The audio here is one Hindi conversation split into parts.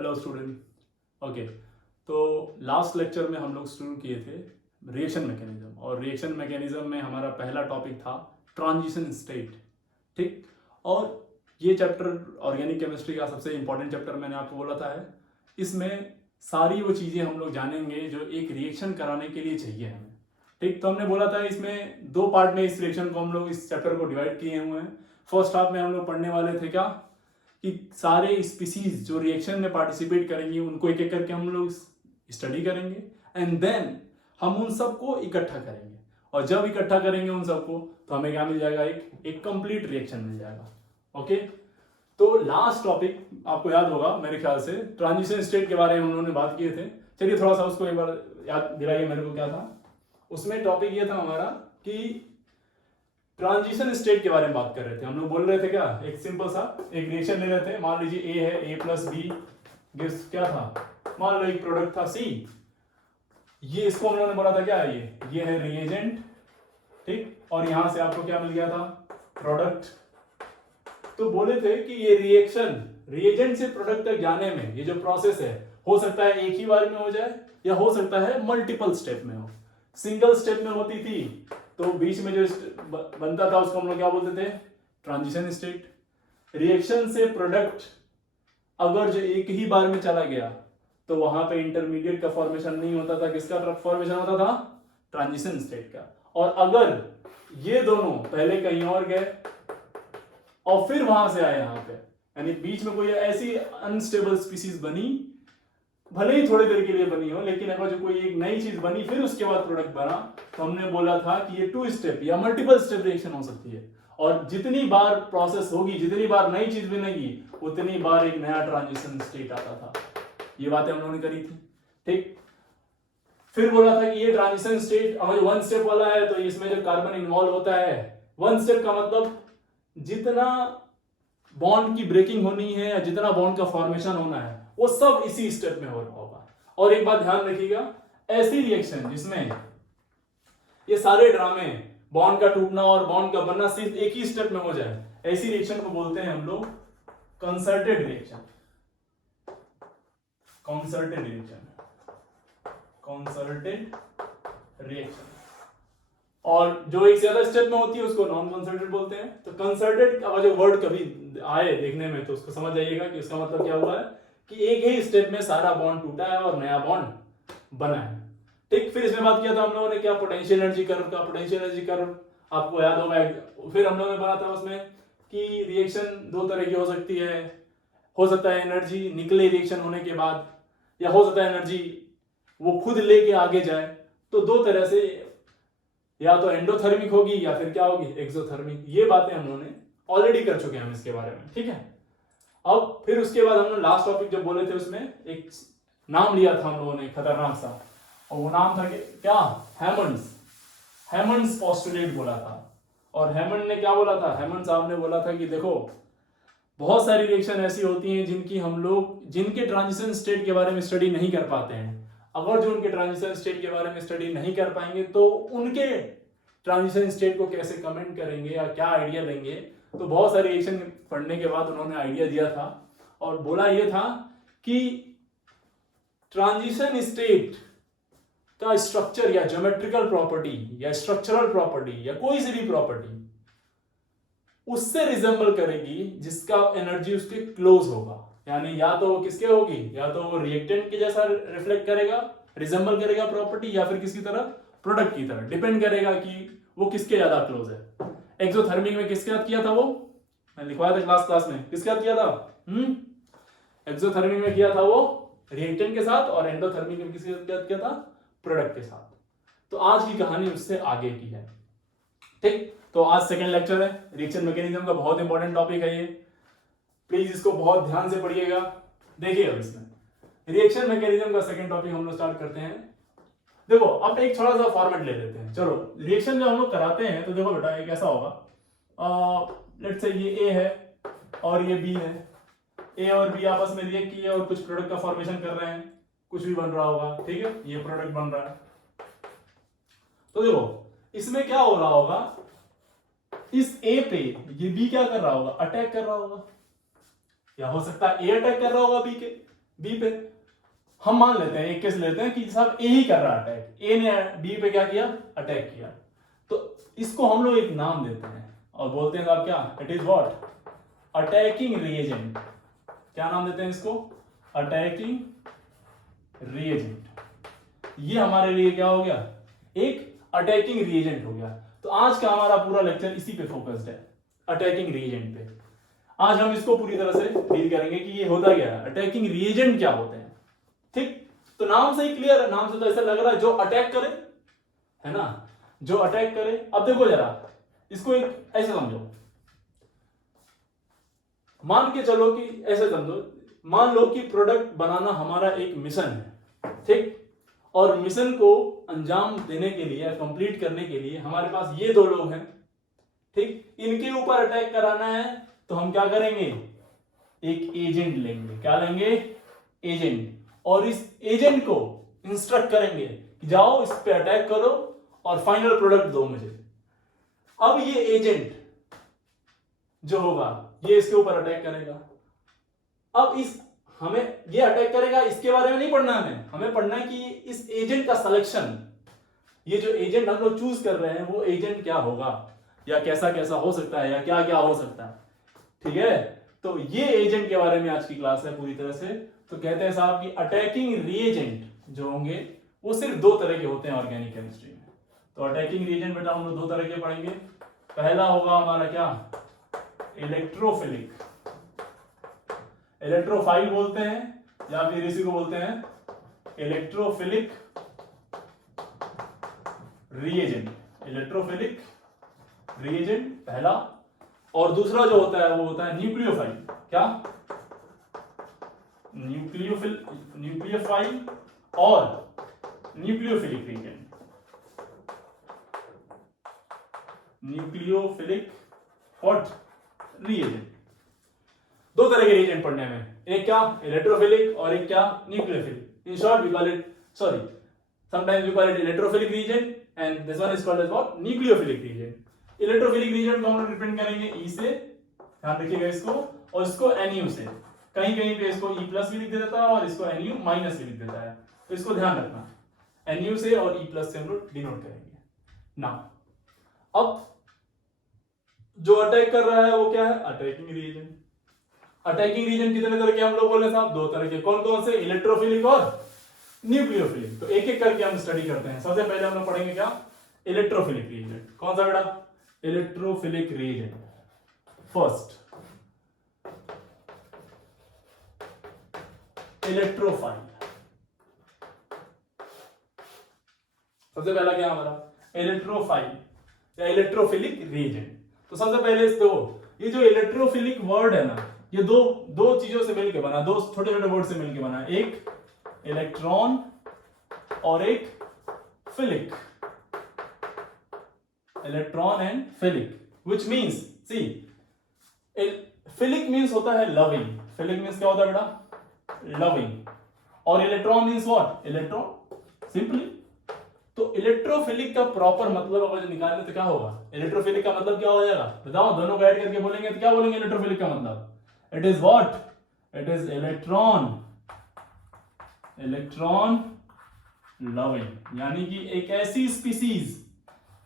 Hello student. ओके, तो लास्ट लेक्चर में हम लोग शुरू किए थे रिएक्शन मैकेनिज्म, और रिएक्शन मैकेनिज्म में हमारा पहला टॉपिक था ट्रांजिशन स्टेट। ठीक, और ये चैप्टर ऑर्गेनिक केमिस्ट्री का सबसे इंपॉर्टेंट चैप्टर मैंने आपको बोला था है। इसमें सारी वो चीज़ें हम लोग जानेंगे जो एक रिएक्शन कराने के लिए चाहिए हमें। ठीक, तो हमने बोला था इसमें दो पार्ट में इस रिएक्शन को हम लोग इस चैप्टर को डिवाइड किए हुए हैं। फर्स्ट हाफ में हम लोग पढ़ने वाले थे क्या कि सारे स्पीसीज जो रिएक्शन में पार्टिसिपेट करेंगी उनको एक एक करके हम लोग स्टडी करेंगे, एंड देन हम उन सबको इकट्ठा करेंगे, और जब इकट्ठा करेंगे उन सबको तो हमें क्या मिल जाएगा, एक कंप्लीट रिएक्शन मिल जाएगा। ओके, तो लास्ट टॉपिक आपको याद होगा मेरे ख्याल से ट्रांजिशन स्टेट के बारे में हम लोगों ने बात किए थे। चलिए थोड़ा सा उसको एक बार याद दिलाइए मेरे को, क्या था उसमें टॉपिक ये था हमारा कि ट्रांजिशन स्टेट के बारे में बात कर रहे थे। हम लोग बोल रहे थे क्या, एक सिंपल सा एक रिएक्शन ले रहे थे। मान लीजिए ए है, a प्लस बी गिव्स क्या था, मान लो एक प्रोडक्ट था C। ये इसको हम लोगों ने बोला था क्या, ये है रिएजेंट। ठीक, और यहां से आपको क्या मिल गया था, प्रोडक्ट। तो बोले थे कि ये रिएक्शन रिएजेंट से प्रोडक्ट तक जाने में ये जो प्रोसेस है, हो सकता है एक ही बार में हो जाए या हो सकता है मल्टीपल स्टेप में हो। सिंगल स्टेप में होती थी तो बीच में जो बनता था उसको हम लोग क्या बोलते थे, ट्रांजिशन स्टेट। रिएक्शन से प्रोडक्ट अगर जो एक ही बार में चला गया तो वहां पे इंटरमीडिएट का फॉर्मेशन नहीं होता था, किसका फॉर्मेशन होता था, ट्रांजिशन स्टेट का। और अगर ये दोनों पहले कहीं और गए और फिर वहां से आए यहाँ पे, यानी बीच में कोई ऐसी अनस्टेबल स्पीसीज बनी, भले ही थोड़ी देर के लिए बनी हो, लेकिन अगर जो कोई एक नई चीज बनी फिर उसके बाद प्रोडक्ट बना, तो हमने बोला था कि ये 2 स्टेप या मल्टीपल स्टेप रिएक्शन हो सकती है। और जितनी बार प्रोसेस होगी, जितनी बार नई चीज बनेगी, उतनी बार एक नया ट्रांजिशन स्टेट आता था। ये बातें हम लोगों ने करी थी। ठीक, फिर बोला था कि ये ट्रांजिशन स्टेट अगर 1 स्टेप वाला है तो इसमें जो कार्बन इन्वॉल्व होता है, 1 स्टेप का मतलब जितना बॉन्ड की ब्रेकिंग होनी है या जितना बॉन्ड का फॉर्मेशन होना है वो सब इसी स्टेप में हो रहा होगा। और एक बात ध्यान रखिएगा, ऐसी रिएक्शन जिसमें ये सारे ड्रामे बॉन्ड का टूटना और बॉन्ड का बनना सिर्फ एक ही स्टेप में हो जाए, ऐसी रिएक्शन को बोलते हैं हम लोग concerted reaction. Concerted reaction, concerted reaction. और जो एक से ज्यादा स्टेप में होती है उसको नॉन कंसर्टेड बोलते हैं। तो कंसर्टेड का जो वर्ड कभी आए देखने में तो उसको समझ जाइएगा कि उसका मतलब क्या हुआ है कि एक ही स्टेप में सारा बॉन्ड टूटा है और नया बॉन्ड बना है। ठीक, फिर इसमें बात किया था हम लोगों ने क्या, पोटेंशियल एनर्जी कर्व का। पोटेंशियल एनर्जी कर्व आपको याद होगा। फिर हम लोगों ने बोला था उसमें कि रिएक्शन 2 तरह की हो सकती है। हो सकता है एनर्जी निकले रिएक्शन होने के बाद, या हो सकता है एनर्जी वो खुद लेके आगे जाए। तो 2 तरह से, या तो एंडोथर्मिक होगी या फिर क्या होगी, एक्सोथर्मिक। ये बातें हम लोगों ने ऑलरेडी कर चुके हैं हम इसके बारे में। ठीक है, अब फिर उसके बाद हमने लास्ट टॉपिक जब बोले थे उसमें एक नाम लिया था हम लोगों ने खतरनाक सा, और वो नाम था क्या, हैमंड्स पोस्टुलेट बोला था। और हैमंड ने क्या बोला था, हैमंड साहब ने बोला था कि देखो बहुत सारी रिएक्शन ऐसी होती हैं जिनके ट्रांजिशन स्टेट के बारे में स्टडी नहीं कर पाते हैं। अगर जो उनके ट्रांजिशन स्टेट के बारे में स्टडी नहीं कर पाएंगे तो उनके ट्रांजिशन स्टेट को कैसे कमेंट करेंगे या क्या आइडिया देंगे। तो बहुत सारी रिएक्शन पढ़ने के बाद उन्होंने आइडिया दिया था और बोला ये था कि ट्रांजिशन स्टेट का स्ट्रक्चर या ज्योमेट्रिकल प्रॉपर्टी या स्ट्रक्चरल प्रॉपर्टी या कोई सी भी प्रॉपर्टी उससे रिजेंबल करेगी जिसका एनर्जी उसके क्लोज होगा। यानी या तो वो किसके होगी, या तो वो रिएक्टेंट के जैसा रिफ्लेक्ट करेगा, रिजेंबल करेगा प्रॉपर्टी, या फिर किसकी तरह, प्रोडक्ट की तरह। डिपेंड करेगा कि वो किसके ज्यादा क्लोज है। एक्सोथर्मिक में किसके साथ किया था, वो मैंने लिखवाया था क्लास में, किसके साथ किया था, एक्सोथर्मिक में किया था वो रिएक्टेंट के साथ, और एंडोथर्मिक में किसके साथ किया था, प्रोडक्ट के साथ। तो आज की कहानी उससे आगे की है। ठीक, तो आज सेकंड लेक्चर है, रिएक्शन मैकेनिज्म का बहुत इंपॉर्टेंट टॉपिक है ये। प्लीज इसको बहुत ध्यान से पढ़िएगा। देखिए अब इसमें रिएक्शन मैकेनिज्म का सेकंड टॉपिक हम लोग स्टार्ट करते हैं। देखो अब एक थोड़ा सा फॉर्मेट ले लेते हैं। चलो रिएक्शन जब हम लोग कराते हैं तो देखो बेटा एक ऐसा होगा, लेट्स से ये ए है और ये बी है। ए और बी आपस में रिएक्ट किए और कुछ प्रोडक्ट का फॉर्मेशन कर रहे हैं, कुछ भी बन रहा होगा। ठीक है, ये प्रोडक्ट बन रहा है। तो देखो इसमें क्या हो रहा होगा, इस ए पे ये बी क्या कर रहा होगा, अटैक कर रहा होगा। या हो सकता है ए अटैक कर रहा होगा बी पे। हम मान लेते हैं, एक केस लेते हैं कि साहब ए ही कर रहा है अटैक, ए ने बी पे क्या किया, अटैक किया। तो इसको हम लोग एक नाम देते हैं और बोलते हैं साहब क्या, it is what, attacking reagent. क्या नाम देते हैं इसको, अटैकिंग रिएजेंट। ये हमारे लिए क्या हो गया, एक अटैकिंग रिएजेंट हो गया। तो आज का हमारा पूरा लेक्चर इसी पे फोकस्ड है, अटैकिंग रिएजेंट पे। आज हम इसको पूरी तरह से डील करेंगे कि ये होता क्या है, अटैकिंग रिएजेंट क्या होते हैं। ठीक, तो नाम से ही क्लियर है, नाम से तो ऐसा लग रहा है जो अटैक करे, है ना, जो अटैक करे। अब देखो जरा इसको एक ऐसे समझो, मान के चलो कि ऐसे समझो, मान लो कि प्रोडक्ट बनाना हमारा एक मिशन है, ठीक, और मिशन को अंजाम देने के लिए, कंप्लीट करने के लिए हमारे पास ये दो लोग हैं, ठीक, इनके ऊपर अटैक कराना है। तो हम क्या करेंगे, एक एजेंट लेंगे। क्या लेंगे, एजेंट। और इस एजेंट को इंस्ट्रक्ट करेंगे कि जाओ इस पे अटैक करो और फाइनल प्रोडक्ट दो मुझे। अब ये एजेंट जो होगा ये इसके ऊपर अटैक करेगा। अब इस हमें ये अटैक करेगा, इसके बारे में नहीं पढ़ना हमें पढ़ना है कि इस एजेंट का सिलेक्शन, ये जो एजेंट हम लोग चूज कर रहे हैं वो एजेंट क्या होगा, या कैसा कैसा हो सकता है, या क्या क्या हो सकता है। ठीक है, तो ये एजेंट के बारे में आज की क्लास है पूरी तरह से। तो कहते हैं साहब कि अटैकिंग रिएजेंट जो होंगे वो सिर्फ दो तरह के होते हैं ऑर्गेनिक केमिस्ट्री में। तो अटैकिंग रिएजेंट बेटा हम लोग दो तरह के पढ़ेंगे। पहला होगा हमारा क्या, इलेक्ट्रोफिलिक, इलेक्ट्रोफाइल बोलते हैं, या फिर इसी को बोलते हैं इलेक्ट्रोफिलिक रिएजेंट। इलेक्ट्रोफिलिक रिएजेंट पहला, और दूसरा जो होता है वो होता है न्यूक्लियोफाइल। क्या, न्यूक्लियोफाइल और nucleophilic reagent. Nucleophilic what, reagent. दो तरह के रिएजेंट पढ़ने में, एक क्या इलेक्ट्रोफिलिक और एक क्या nucleophilic. In short we call it, sorry, sometimes we call it electrophilic reagent and this one is called as what, nucleophilic reagent. Electrophilic reagent को हम लोग रिप्रेजेंट करेंगे ई से, ध्यान रखिएगा इसको, और इसको Nu से। कहीं कहीं पे इसको E प्लस भी लिख देता है और इसको Nu माइनस भी लिख देता है, तो इसको ध्यान रखना, Nu से और E प्लस से हम लोग डिनोट करेंगे ना। अब जो अटैक कर रहा है वो क्या है, अटैकिंग रिएजेंट। अटैकिंग रिएजेंट कितने तरह के हम लोग बोले साहब, दो तरह के। कौन कौन से, इलेक्ट्रोफिलिक और न्यूक्लियोफिलिक। तो एक एक करके हम स्टडी करते हैं। सबसे पहले हम लोग पढ़ेंगे क्या, इलेक्ट्रोफिलिक रिएजेंट। कौन सा बेटा, इलेक्ट्रोफिलिक रिएजेंट। फर्स्ट इलेक्ट्रोफाइल, सबसे पहला क्या हमारा, इलेक्ट्रोफाइल या इलेक्ट्रोफिलिक रिएजेंट। तो सबसे पहले इसको, ये जो इलेक्ट्रोफिलिक वर्ड है ना, ये दो चीजों से मिलकर बना, दो छोटे छोटे वर्ड से मिलकर बना, एक इलेक्ट्रॉन और एक philic, electron and philic, which means see, philic means होता है लविंग। फिलिक मीन्स क्या होता है बेटा, लविंग। और electron means what, electron, simply. तो इलेक्ट्रोफिलिक का प्रॉपर मतलब अगर निकालने तो क्या होगा, इलेक्ट्रोफिलिक का मतलब क्या हो जाएगा, बताओ, दोनों को ऐड करके बोलेंगे तो क्या बोलेंगे इलेक्ट्रोफिलिक का मतलब, it is what, it is electron loving. यानी कि एक ऐसी स्पीसीज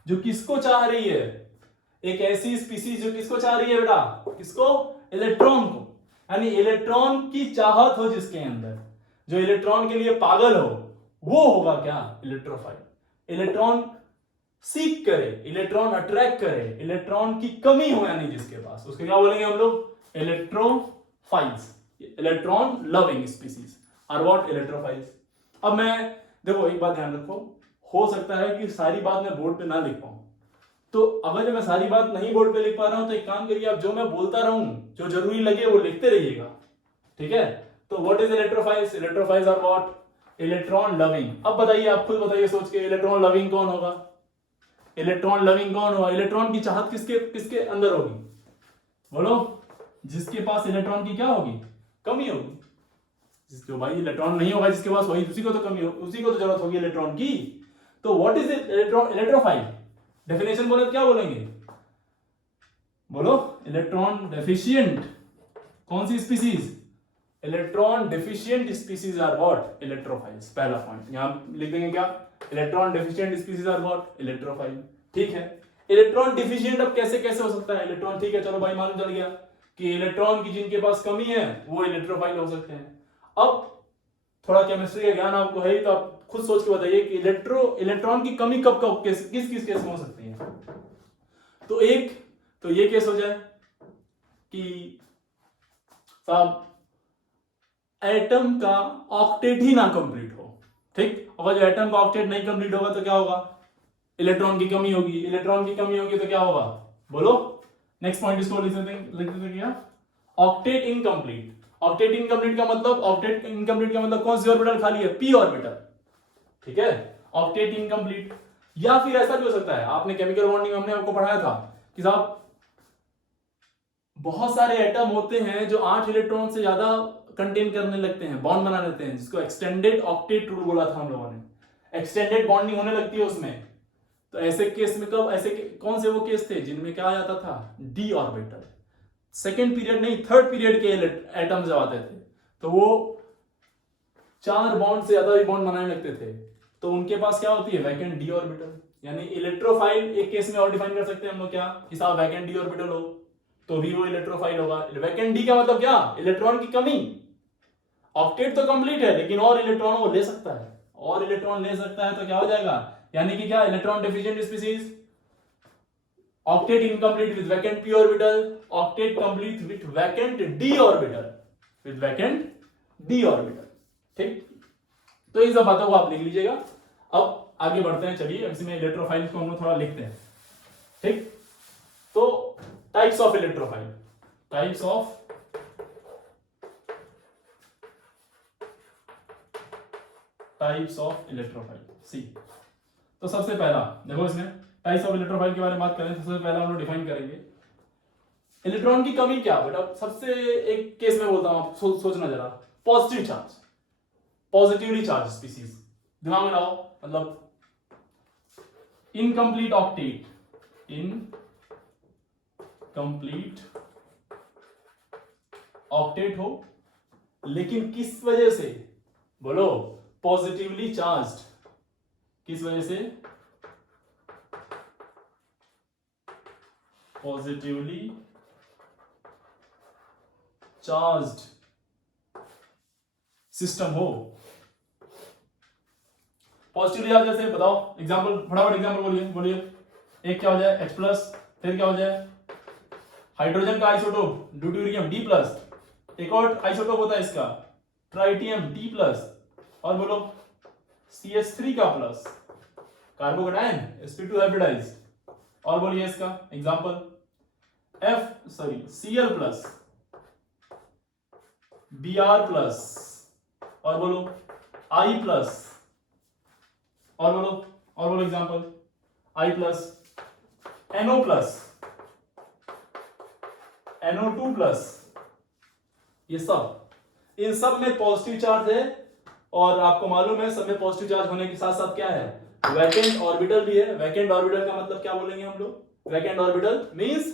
जो किसको चाह रही है, एक ऐसी स्पीसीज जो किसको चाह रही है बेटा, किसको, इलेक्ट्रॉन को। यानी इलेक्ट्रॉन की चाहत हो जिसके अंदर, जो इलेक्ट्रॉन के लिए पागल हो, वो होगा क्या, इलेक्ट्रोफाइल। इलेक्ट्रॉन सीक करे, इलेक्ट्रॉन अट्रैक्ट करे, इलेक्ट्रॉन की कमी हो यानी जिसके पास, उसको क्या बोलेंगे हम लोग, electrophiles. Electron loving species are what, electrophiles. अब मैं देखो एक बात ध्यान रखो, हो सकता है कि सारी बात मैं बोर्ड पे ना लिख पाऊं, तो अगर मैं सारी बात नहीं बोर्ड पे लिख पा रहा हूं तो एक काम करिए, आप जो मैं बोलता रहूं, जो जरूरी लगे वो लिखते रहिएगा, ठीक है। तो what is electrophiles, electrophiles are what, electron loving. अब बताइए, आप खुद बताइए सोच के, इलेक्ट्रॉन लविंग कौन होगा, इलेक्ट्रॉन लविंग कौन होगा, इलेक्ट्रॉन की चाहत किसके किसके अंदर होगी, बोलो, जिसके पास इलेक्ट्रॉन की क्या होगी, कमी होगी। जिसके भाई इलेक्ट्रॉन नहीं होगा जिसके पास, वही उसी को तो कमी हो, उसी को तो जरूरत होगी इलेक्ट्रॉन की। तो what is electron, electrophile, definition बोले तो क्या बोलेंगे, बोलो, इलेक्ट्रॉन डेफिशिएंट। कौन सी species, electron deficient species are what, electrophiles. पहला पॉइंट यहां लिख देंगे क्या, electron deficient species are what, electrophile. ठीक है, इलेक्ट्रॉन डिफिशिएंट अब कैसे कैसे हो सकता है इलेक्ट्रॉन, ठीक है चलो भाई मालूम चल गया कि इलेक्ट्रॉन की जिनके पास कमी है वो इलेक्ट्रोफाइल हो सकते हैं। अब थोड़ा केमिस्ट्री का ज्ञान आपको है ही, तो आप खुद सोच के बताइए कि इलेक्ट्रॉन की कमी कब कब किस किस केस में हो सकती है। तो एक तो ये केस हो जाए कि साहब एटम का ऑक्टेट ही ना कंप्लीट हो। ठीक, अगर जो एटम का ऑक्टेट नहीं कंप्लीट होगा तो क्या होगा, इलेक्ट्रॉन की कमी होगी। इलेक्ट्रॉन की कमी होगी तो क्या होगा, बोलो। नेक्स्ट पॉइंट इसको लिख देते क्या, ऑक्टेट इनकम्प्लीट। ऑक्टेट इनकम्प्लीट का मतलब, ऑक्टेट इनकम्प्लीट का मतलब कौन सी ऑर्बिटल खाली है, पी ऑर्बिटल। ठीक है, ऑक्टेट इनकम्प्लीट। या फिर ऐसा भी हो सकता है, आपने केमिकल बॉन्डिंग हमने आपको पढ़ाया था कि साहब बहुत सारे एटम होते हैं जो 8 इलेक्ट्रॉन से ज्यादा कंटेन करने लगते हैं, बॉन्ड बना लेते हैं, जिसको एक्सटेंडेड ऑक्टेट रूल बोला था हम लोगों ने। एक्सटेंडेड बॉन्डिंग होने लगती है उसमें। तो ऐसे केस में कब, ऐसे कौन से वो केस थे जिनमें क्या आ जाता था, डी ऑर्बिटल। सेकेंड पीरियड नहीं, थर्ड पीरियड के एटम जब आते थे तो वो 4 बॉन्ड से ज्यादा भी बॉन्ड बनाने लगते थे, तो उनके पास क्या होती है, वैकेंट डी ऑर्बिटल। यानी इलेक्ट्रोफाइल एक केस में और डिफाइन कर सकते हैं हम लोग क्या, कि साहब वैकेंट डी ऑर्बिटल हो तो भी वो इलेक्ट्रोफाइल होगा। वैकेंट डी का मतलब क्या, इलेक्ट्रॉन की कमी। ऑक्टेट तो कंप्लीट है लेकिन और इलेक्ट्रॉन वो ले सकता है, और इलेक्ट्रॉन ले सकता है तो क्या हो जाएगा, यानी कि क्या, electron deficient species. Octet incomplete with vacant P orbital, octet complete with vacant d orbital, with vacant d orbital. ठीक, तो इन सब बातों को आप लिख लीजिएगा। अब आगे बढ़ते हैं, चलिए इसमें इलेक्ट्रोफाइल को हम लोग थोड़ा लिखते हैं। ठीक, तो types of electrophile, types of electrophile C. तो सबसे पहला देखो, इसमें टाइप्स ऑफ इलेक्ट्रोफाइल के बारे में बात करें तो सबसे पहला हम लोग डिफाइन करेंगे इलेक्ट्रॉन की कमी क्या। बेटा सबसे एक केस में बोलता हूं, आप सोचना जरा, positive charge, positively charge species, दिमाग में लाओ। मतलब इनकम्प्लीट ऑक्टेट, इनकम्प्लीट ऑक्टेट हो लेकिन किस वजह से, बोलो, पॉजिटिवली चार्ज्ड। किस वजह से, पॉजिटिवली चार्ज्ड सिस्टम हो। पॉजिटिवली चार्ज जैसे बताओ, एग्जांपल, फटाफट एग्जांपल बोलिए बोलिए। एक क्या हो जाए, H+, फिर क्या हो जाए, हाइड्रोजन का आइसोटोप ड्यूटेरियम D+, एक और आइसोटोप होता है इसका ट्राइटियम D+, और बोलो CH3 का प्लस, कार्बोकेटायन sp2 हाइब्रिडाइज, और बोलिए इसका एग्जांपल Cl+, Br+, और बोलो I+, और बोलो एग्जांपल I+, NO+, NO2+, ये सब, इन सब में पॉजिटिव चार्ज है। और आपको मालूम है सब में पॉजिटिव चार्ज होने के साथ साथ क्या है, वैकेंट ऑर्बिटल भी है। वैकेंट ऑर्बिटल का मतलब क्या बोलेंगे हम लोग, vacant orbital means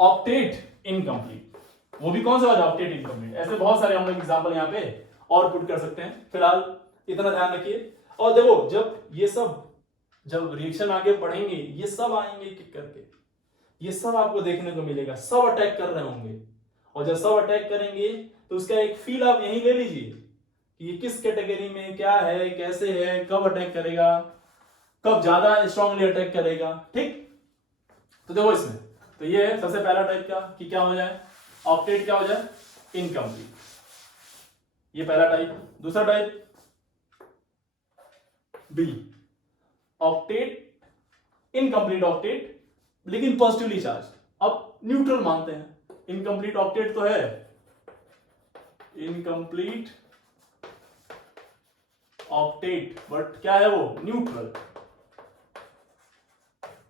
octet incomplete. वो भी कौन सा वाला, ऑक्टेट इनकम्प्लीट। ऐसे बहुत सारे हम लोग एग्जांपल यहाँ पे और पुट कर सकते हैं, फिलहाल इतना ध्यान रखिए। और देखो जब रिएक्शन आगे बढ़ेंगे ये सब आएंगे एक एक करके, ये सब आपको देखने को मिलेगा, सब अटैक कर रहे होंगे। और जब सब अटैक करेंगे तो उसका एक फील आप यही ले लीजिए कि ये किस कैटेगरी में क्या है, कैसे है, कब अटैक करेगा, कब ज्यादा स्ट्रांगली अटैक करेगा। ठीक, तो देखो इसमें तो ये है सबसे पहला टाइप का कि क्या हो जाए, ऑक्टेट क्या हो जाए, इनकम्प्लीट, ये पहला टाइप। दूसरा type B, octet, incomplete octet लेकिन पॉजिटिवली चार्ज। अब न्यूट्रल मानते हैं, इनकम्प्लीट ऑक्टेट तो है, इनकम्प्लीट ऑक्टेट बट क्या है वो, न्यूट्रल।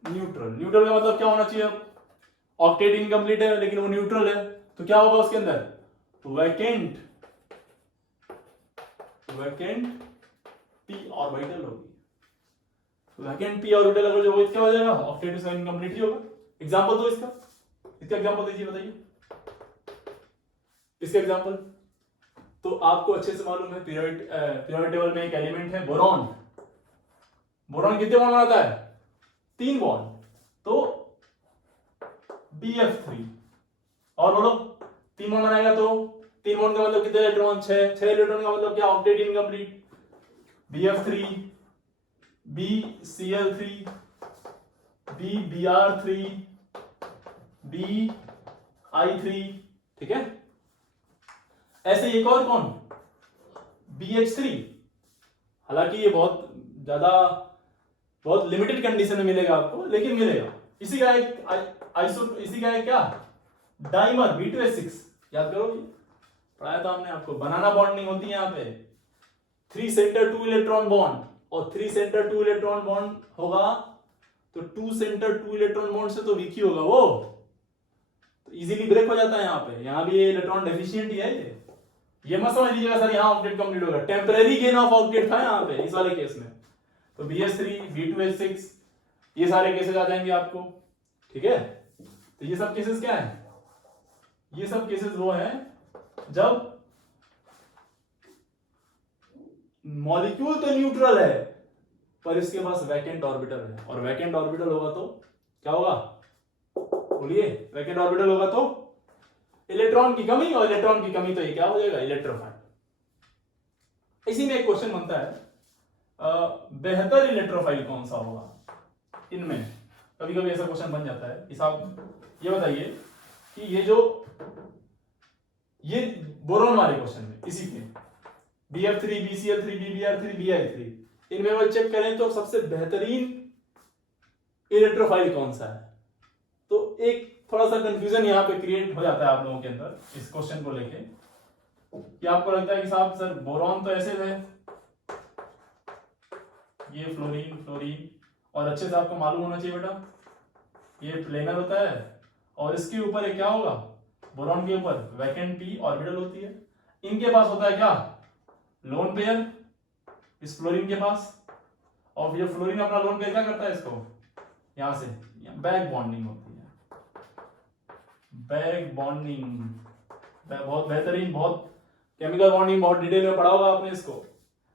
न्यूट्रल का मतलब क्या होना चाहिए, ऑक्टेट इनकम्प्लीट है लेकिन वो न्यूट्रल है, तो क्या होगा उसके अंदर, वैकेंट पी ऑर्बिटल होगी। वैकेंट पी ऑर्बिटल अगर जो वो क्या हो जाएगा, ऑक्टेट इसका इनकम्प्लीट ही होगा। एग्जांपल दो इसका एग्जांपल दीजिए, बताइए इसका एग्जांपल। तो आपको अच्छे से मालूम है पीरियोडिक टेबल में एक एलिमेंट है बोरॉन। बोरॉन कितने बॉन्ड बनाता है? 3 बॉन्ड, तो BF3। और बोलो 3 बॉन्ड बनाएगा तो 3 बॉन्ड का मतलब कितने इलेक्ट्रॉन? 6 इलेक्ट्रॉन का मतलब क्या? Octet incomplete. BF3 BCl3 BBr3 BI3, ठीक है। ऐसे एक और कौन? BH3। हालांकि ये बहुत लिमिटेड कंडीशन में मिलेगा आपको, लेकिन मिलेगा। इसी का एक क्या? Dimer B2H6। याद करो, पढ़ाया था हमने आपको। बनाना बॉन्डिंग होती है यहाँ पे 3 सेंटर 2 इलेक्ट्रॉन बॉन्ड, और 3 सेंटर 2 इलेक्ट्रॉन बॉन्ड होगा तो 2 सेंटर 2 इलेक्ट्रॉन बॉन्ड से तो वीक ही होगा वो, तो इजीली ब्रेक हो जाता है। यहाँ भी ये इलेक्ट्रॉन डेफिशिएंट ही है। ये मत समझ लीजिएगा सर यहाँ ऑक्टेट कंप्लीट होगा, टेम्परेरी गेन ऑफ ऑक्टेट था यहाँ पे इस वाले केस में। तो BH3 B2H6 ये सारे केसेस आ जाएंगे आपको, ठीक है। तो ये सब केसेस क्या है? ये सब केसेस वो है जब मॉलिक्यूल तो न्यूट्रल है पर इसके पास वैकेंट ऑर्बिटल है, और वैकेंट ऑर्बिटल होगा तो क्या होगा? बोलिए, वैकेंट ऑर्बिटल होगा तो इलेक्ट्रॉन की कमी, और इलेक्ट्रॉन की कमी तो ये क्या हो जाएगा? इलेक्ट्रोफाइल। इसी में एक क्वेश्चन बनता है, बेहतर इलेक्ट्रोफाइल कौन सा होगा इनमें? कभी कभी ऐसा क्वेश्चन बन जाता है कि साहब ये बताइए कि ये बोरॉन वाले क्वेश्चन में, इसी में BF3 BCl3 BBr3 BI3, इनमें वो चेक करें तो सबसे बेहतरीन इलेक्ट्रोफाइल कौन सा है। तो एक थोड़ा सा कंफ्यूजन यहाँ पे क्रिएट हो जाता है आप लोगों के अंदर इस क्वेश्चन को लेके, कि आपको लगता है कि साहब सर बोरॉन तो ऐसे है, ये फ्लोरीन, और अच्छे से आपको मालूम होना चाहिए बेटा ये प्लेनर होता है, और इसके ऊपर क्या होगा? बोरॉन के ऊपर वैकेंट p ऑर्बिटल होती है। इनके पास होता है क्या? लोन पेयर, इस फ्लोरीन के पास। और ये फ्लोरीन अपना लोन पेयर क्या करता है? इसको यहां से बैक बॉन्डिंग होती है, बैक बॉन्डिंग। बहुत बेहतरीन, बहुत केमिकल बॉन्डिंग बहुत डिटेल में पढ़ा होगा आपने इसको।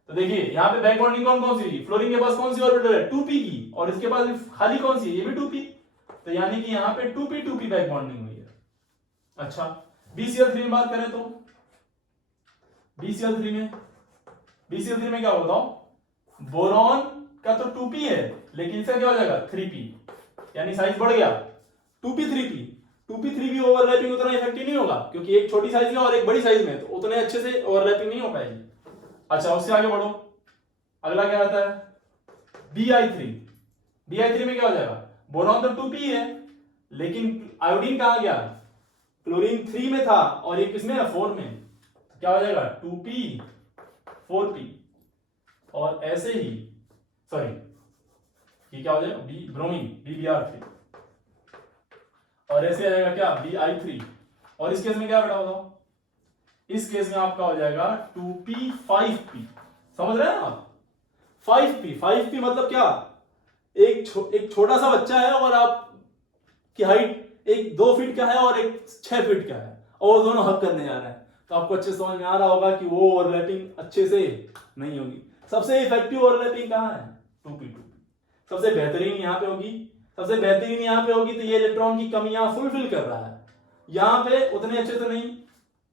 तो देखिए यहाँ पे बैक बॉन्डिंग कौन सी? फ्लोरीन के पास कौन सी ऑर्बिटल है? 2p की, और इसके पास खाली कौन सी है? ये भी 2p। तो यानी कि यहाँ पे 2p बैक बॉन्डिंग हुई है। अच्छा, BCl3 में बात करें तो BCl3 में क्या बताओ? बोरॉन का तो 2p है, लेकिन इसका क्या हो जाएगा? 3p, यानी साइज बढ़ गया 2p 3p। 2p 3p overlapping उतना इफेक्टिव नहीं होगा, क्योंकि एक छोटी साइज में और एक बड़ी साइज में, तो उतने अच्छे से ओवरलैपिंग नहीं हो पाएगी। अच्छा, उससे आगे बढ़ो, अगला क्या आता है? BI3 में क्या हो जाएगा? बोरॉन तो 2p है, लेकिन आयोडीन कहां गया? क्लोरीन 3 में था, और ये किसमें है? 4 में। तो क्या हो जाएगा? 2p 4p। और ऐसे ही ये क्या हो जाएगा? ब्रोमीन BBr3, और ऐसे आ जाएगा क्या? BI3। और इस केस में क्या बेटा बताओ? इस केस में आपका हो जाएगा 2p 5p। समझ रहे हैं आप? 5p मतलब क्या? एक छोटा सा बच्चा है, और आपकी हाइट एक 2 फीट का है और एक 6 फीट का है, और वो दोनों हग करने जा रहे हैं। तो आपको अच्छे समझ में आ रहा होगा कि वो ओवरलैपिंग अच्छे से नहीं होगी। सबसे इफेक्टिव ओवरलैपिंग कहाँ है? 2p। सबसे बेहतरीन यहाँ पे होगी, तो ये इलेक्ट्रॉन की कमी यहाँ फुलफिल कर रहा है, यहाँ पे उतने अच्छे से नहीं,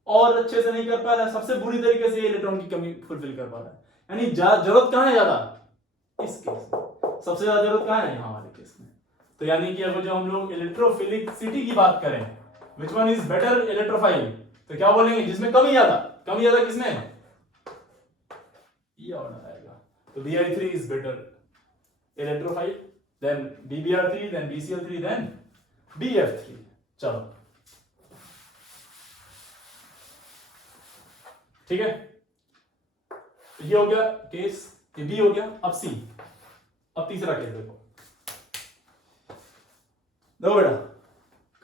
और अच्छे से नहीं कर पा रहा है। सबसे बुरी तरीके से ये इलेक्ट्रॉन की कमी फुलफिल कर पा रहा है। यानी जरूरत कहाँ है ज्यादा? इस केस में सबसे ज्यादा जरूरत कहाँ है? यहाँ वाले केस में। तो यानी कि अगर जो हम लोग इलेक्ट्रोफिलिसिटी की बात करें, which one is better electrophile, तो क्या बोलेंगे? जिसमें कमी ज्यादा किसमें? ये ऑर्डर आएगा। तो BI3 is better electrophile, then BBr3, then BCl3, then BF3। चलो ठीक है, ये हो गया केस, ये बी हो गया। अब सी, अब तीसरा केस देखो बेटा,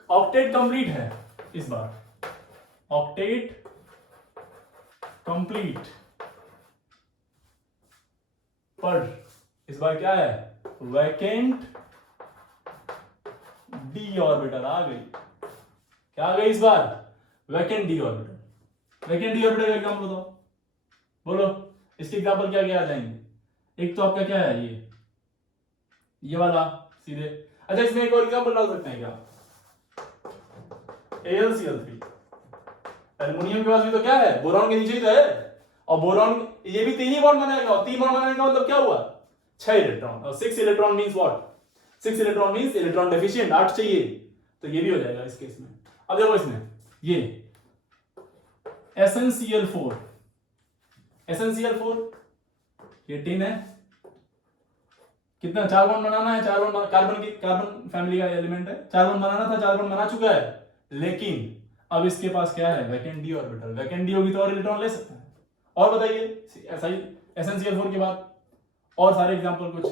ऑक्टेट कंप्लीट है इस बार, ऑक्टेट कंप्लीट, पर इस बार क्या है? वैकेंट डी ऑर्बिटल आ गई। क्या आ गई इस बार? Vacant d orbital. Vacant d orbital का एग्जांपल बताओ, बोलो इसके एग्जांपल क्या क्या आ जाएंगे। एक तो आपका क्या है ये वाला सीधे। अच्छा इसमें एक और एग्जांपल डाल सकते हैं क्या, AlCl3। एल्युमिनियम के पास भी तो क्या है, बोरॉन के नीचे ही तो है, और बोरॉन ये भी 3 ही बॉन्ड बनाएगा, और 3 बॉन्ड बनाने का मतलब क्या हुआ 6 इलेक्ट्रॉन, और 6 electron means what, 6 electron means electron deficient, 8 चाहिए, तो ये भी हो जाएगा इस केस में। अब देखो इसमें ये SnCl4, SnCl4 ये टिन है, कितना 4 बॉन्ड बनाना है, 4 बॉन्ड कार्बन फैमिली का एलिमेंट है, 4 बॉन्ड बनाना था, 4 बॉन्ड बना चुका है, लेकिन अब इसके पास क्या है vacant d orbital, vacant D होगी तो और इलेक्ट्रॉन ले सकता है। और बताइए ऐसा ही SnCl4 के बाद और सारे एग्जांपल कुछ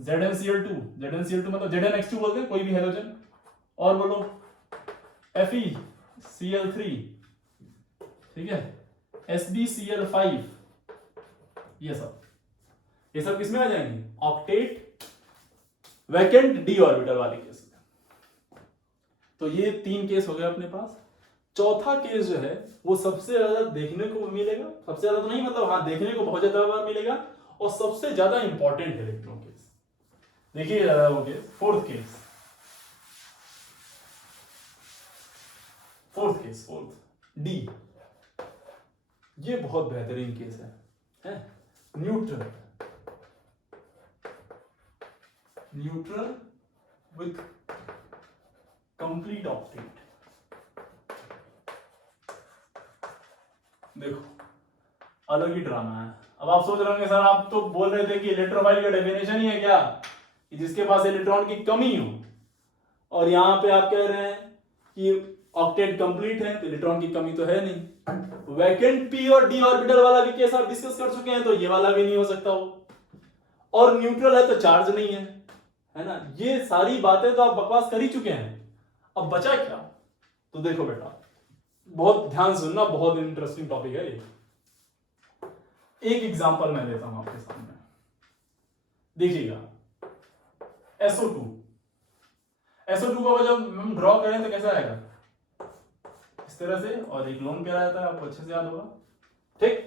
ZnCl2, ZnCl2 मतलब ZnX2 बोलते हैं कोई भी हैलोजन, और बोलो FeCl3, ठीक है, SbCl5, ये सब किसमें आ जाएंगे, ऑक्टेट वैकेंट डी ऑर्बिटल वाले केस में। तो ये 3 केस हो गए अपने पास। चौथा केस जो है वो सबसे ज्यादा देखने को मिलेगा, सबसे ज्यादा तो नहीं मतलब हाँ देखने को बहुत ज्यादा बार मिलेगा, और सबसे ज्यादा इंपॉर्टेंट है इलेक्ट्रॉन केस। देखिए ज्यादा वो केस, फोर्थ डी, ये बहुत बेहतरीन केस है? Neutral with complete octet. देखो अलग ही ड्रामा है। अब आप सोच रहे होंगे सर आप तो बोल रहे थे कि इलेक्ट्रोफाइल का डेफिनेशन ही है क्या कि जिसके पास इलेक्ट्रॉन की कमी हो, और यहां पे आप कह रहे हैं कि ऑक्टेट कंप्लीट है तो इलेक्ट्रॉन की कमी तो है नहीं। वैकेंट पी और डी ऑर्बिटल वाला भी केस आप डिस्कस कर चुके हैं, तो ये वाला भी नहीं हो सकता वो, और न्यूट्रल है तो चार्ज नहीं है ना, ये सारी बातें तो आप बकवास कर ही चुके हैं। अब बचा क्या, तो देखो बेटा बहुत ध्यान सुनना, बहुत इंटरेस्टिंग टॉपिक है ये। एक एग्जांपल मैं देता हूं आपके सामने, देखिएगा SO2 को जब हम ड्रॉ करें तो कैसा आएगा, इस तरह से, और एक लोन पेयर आता है, आपको अच्छे से याद होगा, ठीक।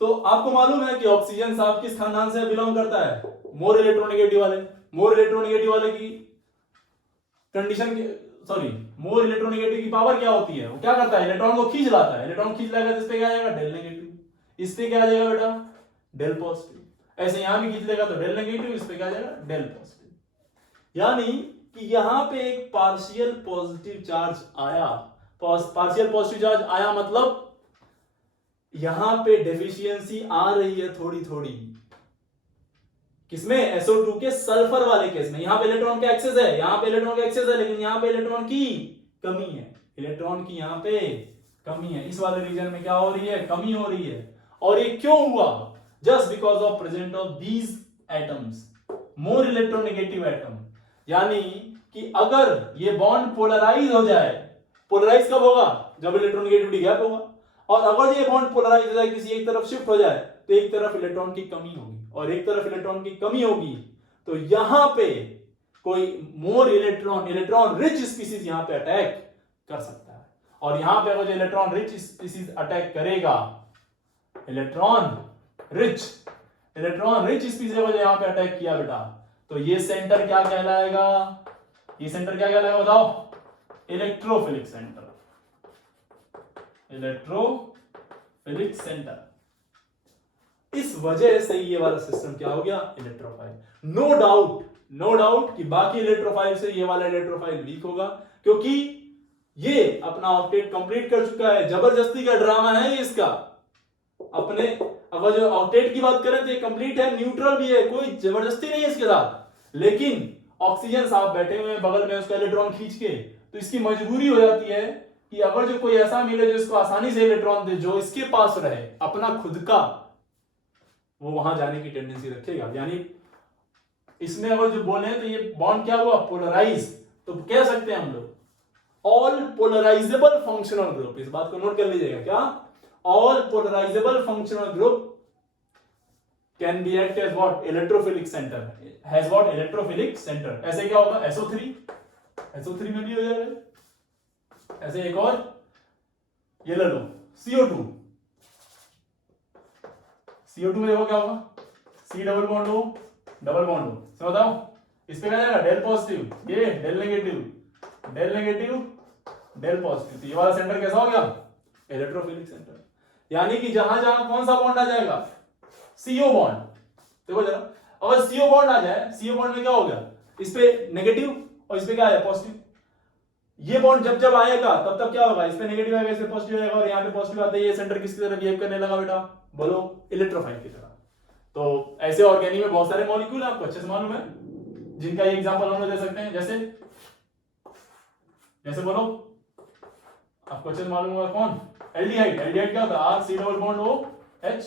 तो आपको मालूम है कि ऑक्सीजन साहब किस खानदान से बिलोंग करता है, मोर इलेक्ट्रोनेगेटिव वाले की कंडीशन मोर इलेक्ट्रोनेगेटिव की पावर क्या होती है, वो क्या करता है इलेक्ट्रॉन को खींच लाता है, इलेक्ट्रॉन खींच लाएगा तो इस पे क्या आ जाएगा डेल नेगेटिव, इस पे क्या आ जाएगा बेटा डेल पॉजिटिव, ऐसे यहां भी खींच लेगा तो डेल नेगेटिव, इस पे क्या आ जाएगा डेल पॉजिटिव। यानी कि यहां पे एक पार्शियल पॉजिटिव चार्ज आया, पार्शियल पॉजिटिव चार्ज आया मतलब यहां पे डेफिशिएंसी आ रही है थोड़ी थोड़ी, किसमें SO2 के सल्फर वाले केस में। यहां पे इलेक्ट्रॉन का एक्सेस है, यहां पे इलेक्ट्रॉन का एक्सेस है, लेकिन यहां पे इलेक्ट्रॉन की कमी है, इलेक्ट्रॉन की यहां पे कमी है, इस वाले रीजन में क्या हो रही है कमी हो रही है। और ये क्यों हुआ, just because of present of these atoms, more electronegative atom. यानी कि अगर ये बॉन्ड पोलराइज हो जाए, पोलराइज कब होगा जब इलेक्ट्रोनेगेटिविटी गैप होगा, और अगर ये बॉन्ड पोलराइज हो जाए किसी एक तरफ शिफ्ट हो जाए तो एक तरफ इलेक्ट्रॉन की कमी होगी, और एक तरफ इलेक्ट्रॉन की कमी होगी तो यहां पे कोई मोर इलेक्ट्रॉन रिच स्पीसीज यहां पे अटैक कर सकता है, और यहां पे अगर जो इलेक्ट्रॉन रिच स्पीसीज अटैक करेगा, इलेक्ट्रॉन रिच स्पीसीज अगर यहां पे अटैक किया बेटा, तो ये सेंटर क्या कहलाएगा, ये सेंटर क्या कहलाएगा बताओ, इलेक्ट्रोफिलिक सेंटर। इस वजह से ये वाला सिस्टम क्या हो गया इलेक्ट्रोफाइल। नो डाउट कि बाकी इलेक्ट्रोफाइल से ये वाला इलेक्ट्रोफाइल वीक होगा, क्योंकि ये अपना ऑक्टेट कंप्लीट कर चुका है, जबरदस्ती का ड्रामा है इसका। अपने अगर जो ऑक्टेट की बात करें तो ये कंप्लीट है, न्यूट्रल भी है, कोई जबरदस्ती नहीं है इसके साथ, लेकिन ऑक्सीजन साहब बैठे हुए बगल में उसका इलेक्ट्रॉन खींच के, तो इसकी मजबूरी हो जाती है कि अगर जो कोई ऐसा मिले जो इसको आसानी से इलेक्ट्रॉन दे, जो इसके पास रहे अपना खुद का, वो वहां जाने की टेंडेंसी रखेगा। यानी इसमें अगर जो बोले तो ये बॉन्ड क्या हुआ पोलराइज, तो कह सकते हैं हम लोग ऑल पोलराइजेबल फंक्शनल ग्रुप, इस बात को नोट कर लीजिएगा क्या, all polarisable functional group can be act as what electrophilic centre, has what electrophilic centre. ऐसे क्या होगा SO3 में भी हो जाएगा, ऐसे एक और ये ले लो CO2, CO2 में देखो क्या होगा, C double bond O double bond O, समझ बताओ इस पे क्या जाएगा डेल पॉजिटिव, ये del negative, del negative, del positive, तो ये वाला सेंटर कैसा हो गया इलेक्ट्रोफिलिक सेंटर। यानी कि जहां जहां कौन सा बॉन्ड आ जाएगा CO बॉन्ड, देखो जरा अगर CO बॉन्ड आ जाए, CO बॉन्ड में क्या हो गया इस पे नेगेटिव और इस पे क्या आया पॉजिटिव, ये बॉन्ड जब जब आएगा तब तब क्या होगा इस पे नेगेटिव आएगा इस पे पॉजिटिव आएगा और यहाँ पे पॉजिटिव आते ही ये सेंटर किसकी तरह बिहेव करने लगा बेटा, बोलो इलेक्ट्रोफाइल की तरह। तो ऐसे ऑर्गेनिक में बहुत सारे मॉलिक्यूल आपको अच्छे से मालूम है जिनका ये एग्जांपल हम लोग दे सकते हैं, जैसे जैसे बोलो आपको अच्छे से मालूम होगा कौन, एल्डिहाइड, एल्डिहाइड क्या होता है R C double bond OH,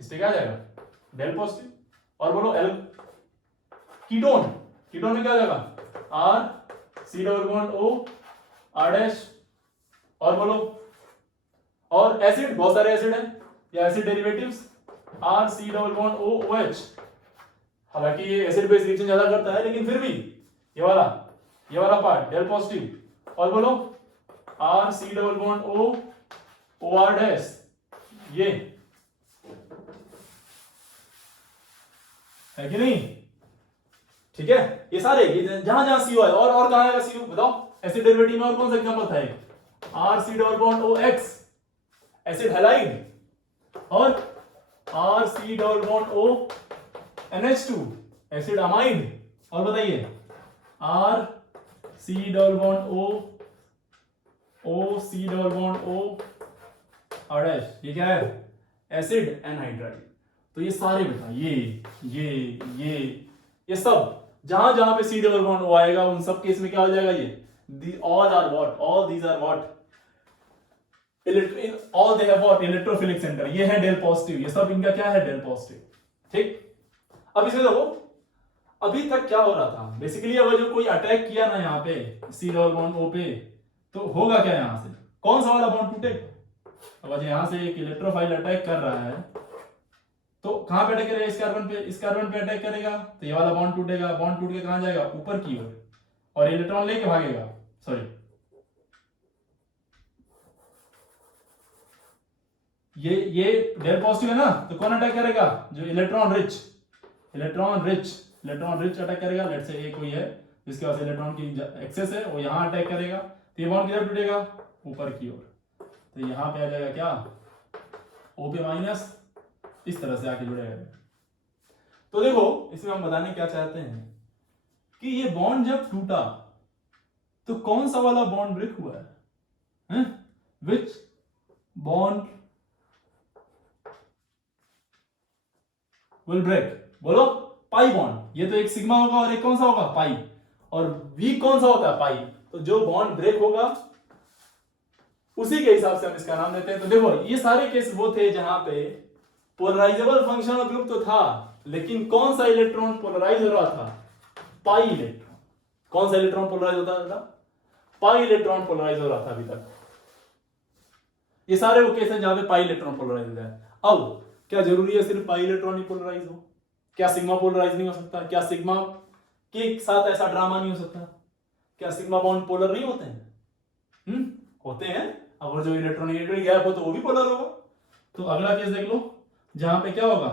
इस पे क्या आ जाएगा डेल पॉजिटिव, और बोलो एल कीटोन, कीटोन में क्या आ जाएगा R C double bond O R dash, और बोलो और एसिड, बहुत सारे एसिड हैं या acid derivatives R C double bond O OH, हालांकि ये एसिड बेस रिएक्शन ज्यादा करता है लेकिन फिर भी ये वाला पार्ट डेल पॉजिटिव, और बोलो R C double bond O O R dash, ये है कि नहीं, ठीक है ये सारे ये जहां जहां CO है, और कहां आएगा CO बताओ, एसिड डेरिवेटिव में और कौन सा एग्जांपल था एक R C double bond OX acid halide, और R C double bond O NH2 acid amide, और बताइए R C double bond O C double bond O R dash, ये क्या है एसिड एनहाइड्राइड। तो ये सारे बेटा ये सब जहां जहां पे C डबल बॉन्ड O आएगा उन सब केस में क्या हो जाएगा ये all are what, all these are what all they have what electrophilic centre, ये है डेल पॉजिटिव, ये सब इनका क्या है डेल पॉजिटिव, ठीक। अब इसमें देखो अभी तक क्या हो रहा था बेसिकली, अगर जो कोई अटैक किया ना यहाँ पे C डबल बॉन्ड O पे, तो होगा क्या यहाँ से कौन सा वाला बॉन्ड टूटेगा, अगर यहाँ से एक इलेक्ट्रोफाइल अटैक कर रहा है तो कहां पे अटैक करेगा इस कार्बन पे अटैक करेगा, तो ये वाला बॉन्ड टूटेगा, बॉन्ड टूट के कहां जाएगा ऊपर की ओर, और इलेक्ट्रॉन लेके भागेगा, सॉरी ये डेल पॉजिटिव है ना, तो कौन अटैक करेगा जो इलेक्ट्रॉन रिच अटैक करेगा, लेट्स से ए कोई है जिसके पास इलेक्ट्रॉन की एक्सेस है, वो यहां अटैक करेगा, तो ये बॉन्ड किधर टूटेगा ऊपर की ओर, तो यहां पे आ जाएगा क्या O पे माइनस, इस तरह से आके जुड़ेगा। तो देखो इसमें हम बताने क्या चाहते हैं कि ये बॉन्ड जब टूटा तो कौन सा वाला बॉन्ड ब्रेक हुआ है, विच बॉन्ड विल ब्रेक, बोलो पाई बॉन्ड, ये तो एक सिग्मा होगा और एक कौन सा होगा पाई, और वीक कौन सा होता है पाई, तो जो बॉन्ड ब्रेक होगा उसी के हिसाब से हम इसका नाम देते हैं। तो देखो ये सारे केस वो थे जहां पे पोलराइजेबल फंक्शनल ग्रुप तो था लेकिन कौन सा इलेक्ट्रॉन पोलराइज हो रहा था, पाई इलेक्ट्रॉन, कौन सा इलेक्ट्रॉन पोलराइज होता था, पाई इलेक्ट्रॉन पोलराइज हो रहा था अभी तक, ये सारे वो केस हैं जहां पे पाई इलेक्ट्रॉन पोलराइज हो जाए। अब क्या जरूरी है सिर्फ पाई इलेक्ट्रॉन ही पोलराइज हो, क्या सिग्मा पोलराइज नहीं हो सकता, क्या सिग्मा के साथ ऐसा ड्रामा नहीं हो सकता, क्या सिग्मा बॉन्ड पोलर नहीं होते हैं, होते हैं, अगर जो इलेक्ट्रॉनिक गैप हो तो वो भी पोलर होगा। तो अगला केस देख लो जहां पे क्या होगा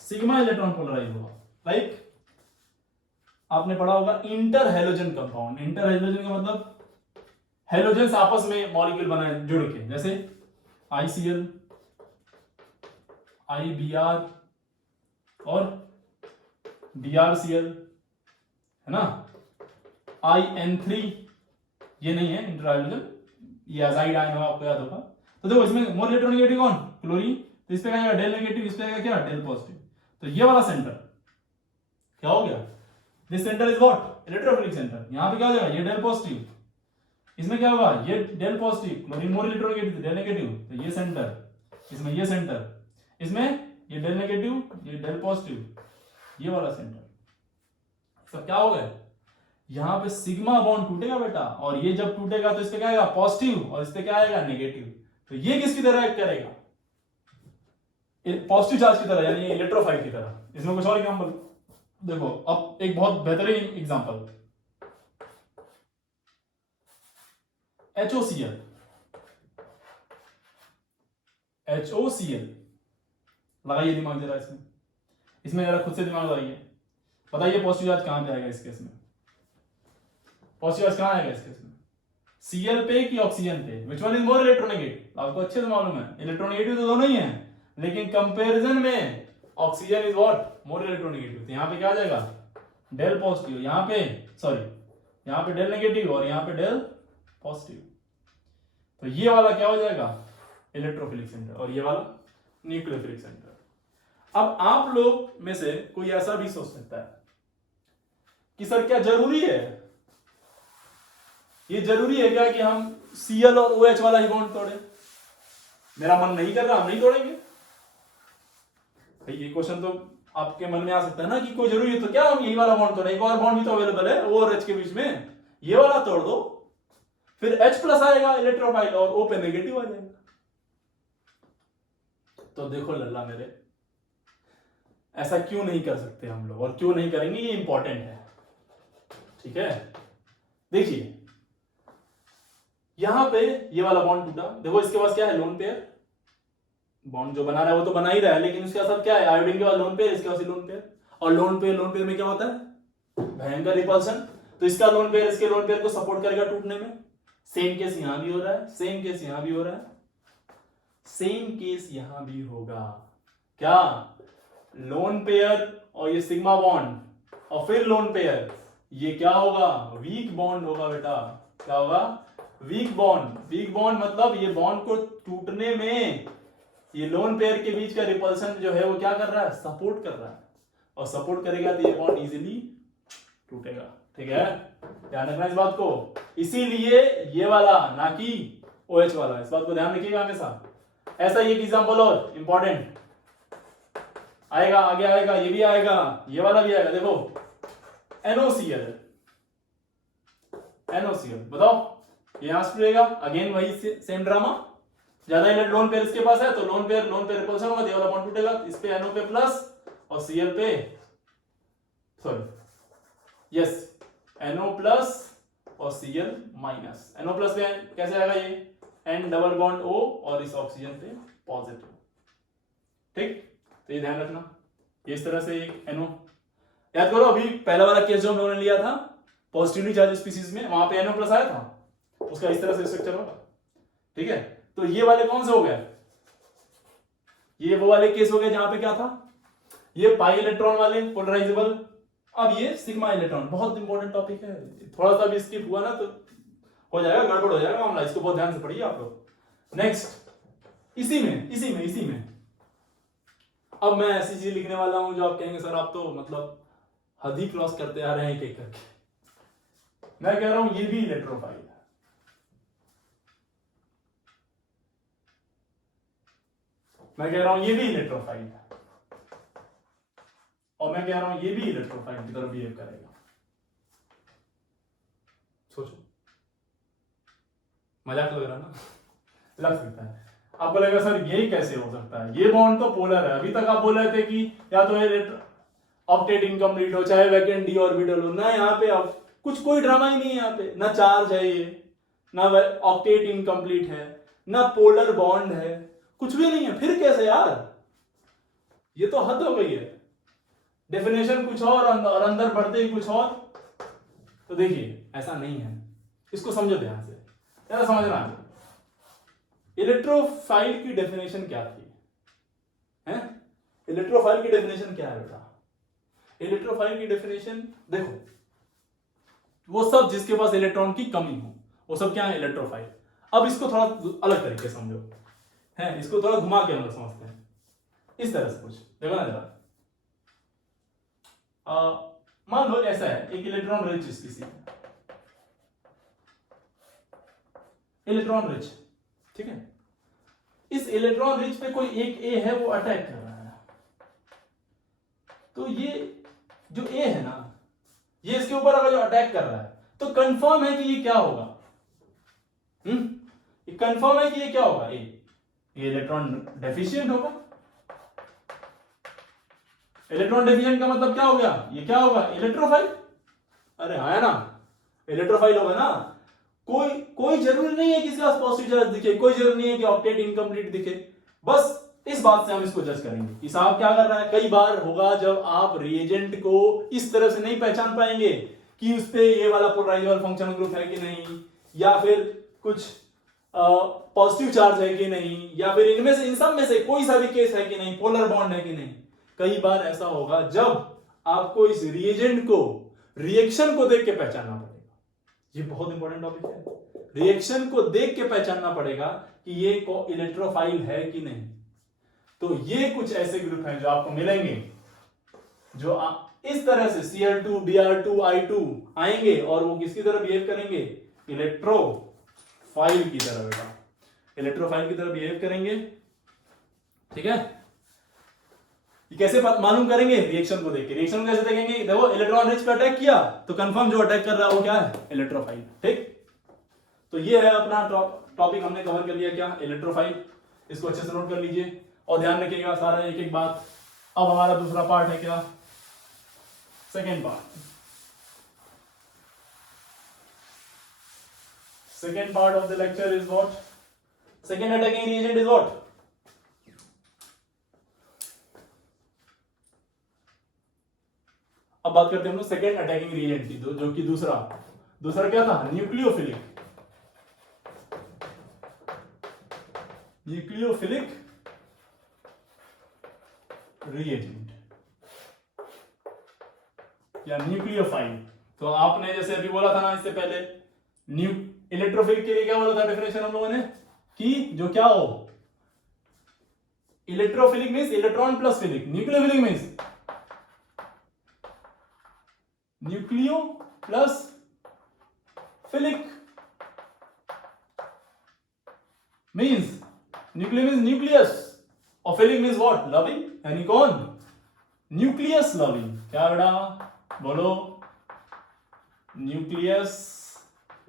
सिग्मा इलेक्ट्रॉन पोलराइज होगा, लाइक आपने पढ़ा होगा inter halogen compound, inter halogen का मतलब हेलोजेंस आपस में मॉलिक्यूल बनाए जुड़ के, जैसे ICl IBr और BrCl है ना, IN3 ये नहीं है इंटर हाइड्रोजन, ये अजाइड आयन होगा आपको याद होगा। तो देखो इसमें मोर इलेक्ट्रोनेगेटिव कौन क्लोरीन, तो इस पे क्या डेल नेगेटिव, इस पे आएगा क्या डेल पॉजिटिव, तो ये वाला सेंटर क्या हो गया, this centre is what electrophilic centre, यहां पे क्या हो जाएगा ये डेल पॉजिटिव, इसमें क्या होगा ये del positive, chlorine more electronegative del negative, तो ये सेंटर, इसमें ये सेंटर, इसमें ये डेल नेगेटिव ये डेल पॉजिटिव, ये वाला सेंटर, सब क्या हो गया, यहां पे सिग्मा बॉन्ड टूटेगा बेटा, और ये जब टूटेगा तो इस पे क्या आएगा पॉजिटिव और इस पे क्या आएगा नेगेटिव, तो ये किसकी तरह एक्ट करेगा पॉजिटिव चार्ज की तरह, यानी इलेक्ट्रोफाइल की तरह। इसमें कुछ और एग्जांपल देखो, अब एक बहुत बेहतरीन एग्जांपल HOCl, HOCl। लगाइए दिमाग जरा इसमें, इसमें जरा खुद से दिमाग लगाइए, बताइए पॉजिटिव चार्ज कहां पे आएगा इस केस में? पॉजिटिव चार्ज कहां आएगा इस केस में? Cl पे कि ऑक्सीजन पे? Which one is more electronegative? आपको अच्छे से मालूम है इलेक्ट्रोनेगेटिव तो दोनों ही हैं, लेकिन कंपैरिजन में oxygen is what more electronegative. तो यहाँ पे क्या आ जाएगा? डेल पॉजिटिव, यहाँ पे सॉरी यहाँ पे डेल नेगेटिव और यहाँ पे डेल पॉजिटिव। तो ये वाला क्या हो जाएगा? इलेक्ट्रोफिलिक सेंटर, और ये वाला न्यूक्लियोफिलिक सेंटर। अब आप लोग में से कोई ऐसा भी सोच सकता है कि सर क्या जरूरी है, ये जरूरी है क्या कि हम Cl और OH वाला ही बॉन्ड तोड़े? मेरा मन नहीं कर रहा, हम नहीं तोड़ेंगे। भाई ये क्वेश्चन तो आपके मन में आ सकता है ना कि कोई जरूरी है तो क्या हम यही वाला बॉन्ड तोड़े? एक और बॉन्ड भी तो अवेलेबल है O और H के बीच में, ये वाला तोड़ दो, फिर H प्लस आएगा इलेक्ट्रोफाइल और O पे नेगेटिव आ जाएगा। तो देखो लल्ला मेरे, ऐसा क्यों नहीं कर सकते हम लोग, और क्यों नहीं करेंगे ये इंपॉर्टेंट है, ठीक है? देखिए यहां पे ये वाला बॉन्ड टूटा, देखो इसके पास क्या है? Lone pair. बॉन्ड जो बना रहा है वो तो बना ही रहा है, लेकिन उसके साथ क्या है? आयोडीन के पास लोन पेयर, इसके पास लोन पेयर, और लोन पेयर में क्या होता है? भयंकर रिपल्सन। तो इसका लोन पेयर इसके लोन पेयर को सपोर्ट करेगा टूटने में। सेम केस यहां भी हो रहा है, सेम केस यहां भी हो रहा है, सेम केस यहां भी होगा। क्या? लोन पेयर और ये सिग्मा बॉन्ड और फिर लोन पेयर, ये क्या होगा? वीक बॉन्ड होगा बेटा। क्या होगा? Weak bond. वीक बॉन्ड मतलब ये बॉन्ड को टूटने में ये लोन पेयर के बीच का रिपल्सन जो है वो क्या कर रहा है? सपोर्ट कर रहा है, और सपोर्ट करेगा तो ये बॉन्ड इजीली टूटेगा, ठीक है? ध्यान रखना इस बात को। इसीलिए ये वाला ना कि OH वाला, इस बात को ध्यान रखिएगा हमेशा। ऐसा ही एक एग्जांपल और इंपॉर्टेंट आएगा, आगे आएगा, ये भी आएगा, ये वाला भी आएगा। देखो NOCl, बताओ ये यहां से टूटेगा, अगेन वही सेम ड्रामा। ज्यादा लोन पेयर इसके पास है तो लोन पेयर रिपल्सन होगा, ये वाला बॉन्ड टूटेगा, इस पे NO पे प्लस और Cl पे सॉरी यस NO प्लस और Cl माइनस। NO प्लस पे कैसे आएगा? ये N डबल बॉन्ड O और इस ऑक्सीजन पे पॉजिटिव, ठीक? तो ये ध्यान रखना, इस तरह से एक NO याद करो। अभी पहला वाला केस जो हम लोगों ने लिया था पॉजिटिवली चार्ज स्पीसीज में, वहां पे NO प्लस आया था, उसका इस तरह से स्ट्रक्चर होगा, ठीक है? तो ये वाले कौन से हो गए? ये वो वाले केस हो गए जहां पे क्या था? ये पाई इलेक्ट्रॉन वाले पोलराइजेबल। अब ये सिग्मा इलेक्ट्रॉन, बहुत इंपॉर्टेंट टॉपिक है, थोड़ा सा भी स्किप हुआ ना तो हो जाएगा, गड़बड़ हो जाएगा मामला, इसको बहुत ध्यान से पढ़िए आप लोग। नेक्स्ट इसी में अब मैं ऐसी चीज लिखने वाला हूं जो आप कहेंगे सर आप तो मतलब हद ही क्रॉस करते आ रहे हैं एक-एक करके। मैं कह रहा हूं ये भी इलेक्ट्रोफाइल है, मैं कह रहा हूं ये भी इलेक्ट्रोफाइल है, और मैं कह रहा हूं ये भी इलेक्ट्रोफाइल की तरह बिहेव करेगा। सोचो, मजाक लग रहा ना? लग सकता है आपको, लगेगा सर ये कैसे हो सकता है, ये बॉन्ड तो पोलर है। अभी तक आप बोल रहे थे कि या तो ऑक्टेट इनकम्प्लीट हो, चाहे वैकेंट डी ऑर्बिटल हो ना, यहाँ पे अब कुछ कोई ड्रामा ही नहीं है, यहाँ पे ना चार्ज है, ये ना ऑक्टेट इनकम्प्लीट है, ना पोलर बॉन्ड है, कुछ भी नहीं है। फिर कैसे यार? ये तो हद हो गई है, डेफिनेशन कुछ और अंदर बढ़ते ही कुछ और। तो देखिए ऐसा नहीं है, इसको समझो ध्यान से, यार समझना। इलेक्ट्रोफाइल की डेफिनेशन क्या थी? हैं? इलेक्ट्रोफाइल की डेफिनेशन क्या है बेटा? इलेक्ट्रोफाइल की डेफिनेशन देखो, वो सब जिसके पास इलेक्ट्रॉन की कमी हो वो सब क्या है? इलेक्ट्रोफाइल। अब इसको थोड़ा अलग तरीके से समझो, है इसको थोड़ा घुमा के हम लोग समझते हैं, इस तरह से कुछ देखो ना जरा। मान लो ऐसा है, एक electron rich species, electron rich, ठीक है? इस इलेक्ट्रॉन रिच पे कोई एक ए है वो अटैक कर रहा है, तो ये जो ए है ना, ये इसके ऊपर अगर जो अटैक कर रहा है तो कंफर्म है कि ये क्या होगा? ये कंफर्म है कि ये क्या होगा? ये इलेक्ट्रॉन डेफिशिएंट होगा। इलेक्ट्रॉन डेफिशिएंट का मतलब क्या हो गया? ये क्या होगा? इलेक्ट्रोफाइल। अरे हाँ है ना, इलेक्ट्रोफाइल होगा ना। कोई जरूरी नहीं है कि इसके पास पॉजिटिव चार्ज दिखे, कोई जरूरी नहीं है कि ऑक्टेट इनकम्प्लीट दिखे, बस इस बात से हम इसको जज करेंगे कि साहब क्या कर रहा है। कई बार होगा जब आप रिएजेंट को इस तरह से नहीं पहचान पाएंगे कि उस पे ये वाला पोलराइजर फंक्शनल ग्रुप है कि नहीं, या फिर कुछ पॉजिटिव चार्ज है कि नहीं, या फिर इनमें से इन सब में से कोई सा भी केस है कि नहीं, पोलर बॉन्ड है कि नहीं। कई बार ऐसा होगा जब आपको इस रिएजेंट को रिएक्शन को देख के पहचानना पड़ेगा। ये बहुत इंपॉर्टेंट टॉपिक है। रिएक्शन को देख के पहचानना पड़ेगा कि ये इलेक्ट्रोफाइल है कि नहीं। तो ये कुछ ऐसे ग्रुप हैं जो आपको मिलेंगे जो इस तरह से Cl2 Br2 I2 आएंगे और वो किसकी तरह बिहेव करेंगे, इलेक्ट्रोफाइल की तरह। बेटा इलेक्ट्रोफाइल की तरह बिहेव करेंगे, ठीक है। ये कैसे मालूम करेंगे, रिएक्शन को देख के। रिएक्शन को कैसे देखेंगे, देखो इलेक्ट्रॉन रिच पे अटैक किया तो कंफर्म जो अटैक कर रहा है वो क्या है, इलेक्ट्रोफाइल। ठीक, तो ये है अपना टॉपिक हमने कवर कर लिया, क्या, इलेक्ट्रोफाइल। इसको अच्छे से नोट कर लीजिए और ध्यान रखिएगा सारा एक एक बात। अब हमारा दूसरा पार्ट है क्या, second part. Second part of the lecture is what, second attacking reagent is what, अब बात करते हैं हम लोग सेकेंड अटैकिंग रिएजेंट की, जो कि दूसरा क्या था, न्यूक्लियोफिलिक रिएजेंट या न्यूक्लियोफाइल। तो आपने जैसे अभी बोला था ना इससे पहले, इलेक्ट्रोफिलिक के लिए क्या बोला था डेफिनेशन हम लोगों ने, कि जो क्या हो, electrophilic means electron plus philic, nucleophilic means nucleo plus philic, means nucleo means nucleus और फिलिक मींस व्हाट, लविंग, यानी कौन, न्यूक्लियस लविंग। क्या बेटा बोलो, न्यूक्लियस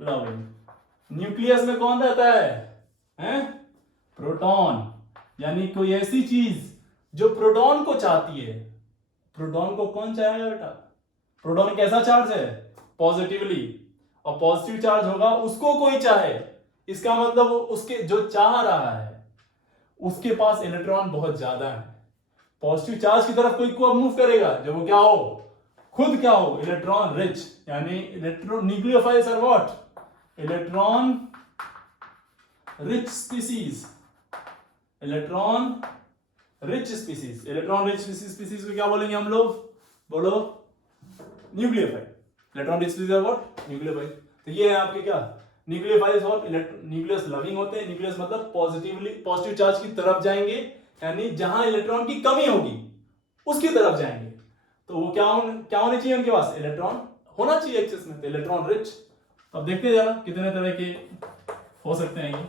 लविंग। न्यूक्लियस में कौन रहता है, हैं, प्रोटॉन, यानी कोई ऐसी चीज जो प्रोटॉन को चाहती है। प्रोटॉन को कौन चाहेगा बेटा, प्रोटॉन कैसा चार्ज है, पॉजिटिवली, और पॉजिटिव चार्ज होगा उसको कोई चाहे, इसका मतलब उसके जो चाह रहा है उसके पास इलेक्ट्रॉन बहुत ज्यादा है। पॉजिटिव चार्ज की तरफ कोई को मूव करेगा जब वो क्या हो, खुद क्या हो, इलेक्ट्रॉन रिच, यानी electron nucleophiles are what, electron rich species, electron rich species. Electron rich species को क्या बोलेंगे हम लोग, बोलो, nucleophile. Electron rich species are what, nucleophile. तो ये है आपके क्या, न्यूक्लियोफाइल्स और न्यूक्लियस लविंग होते हैं। न्यूक्लियस मतलब पॉजिटिव चार्ज की तरफ जाएंगे, यानी जहां इलेक्ट्रॉन की कमी होगी उसकी तरफ जाएंगे। तो वो क्या होने चाहिए उनके पास, इलेक्ट्रॉन होना चाहिए एक्सेस में, तो इलेक्ट्रॉन रिच। अब देखते जाना कितने तरह के हो सकते हैं ये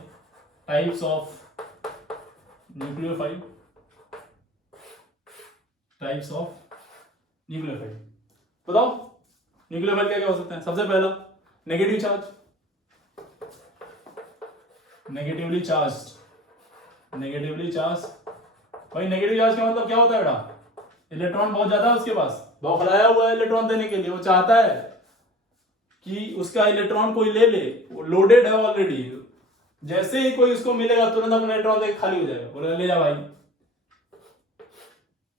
types of nucleophile, types of nucleophile. बताओ न्यूक्लियोफाइल क्या क्या हो सकते हैं। सबसे पहला नेगेटिव चार्ज, नेगेटिवली चार्ज। भाई नेगेटिव चार्ज का मतलब क्या होता है बेटा, इलेक्ट्रॉन बहुत ज्यादा है उसके पास, बौखलाया हुआ है इलेक्ट्रॉन देने के लिए, वो चाहता है कि उसका इलेक्ट्रॉन कोई ले ले, वो लोडेड है ऑलरेडी, जैसे ही कोई उसको मिलेगा तुरंत अपना इलेक्ट्रॉन देके खाली हो जाएगा, बोले ले जा भाई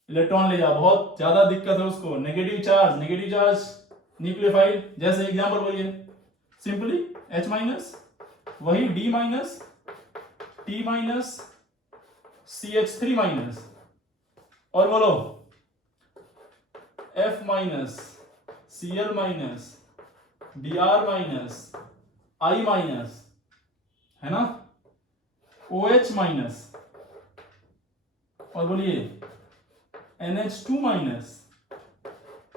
इलेक्ट्रॉन ले जा, बहुत ज्यादा दिक्कत है उसको। नेगेटिव चार्ज न्यूक्लियोफाइल, जैसे एग्जांपल बोलिए, सिंपली H माइनस, वही D minus, T minus, CH3 minus, और बोलो F minus, Cl minus, Br minus, I minus, है ना, OH माइनस, और बोलिए NH2 माइनस,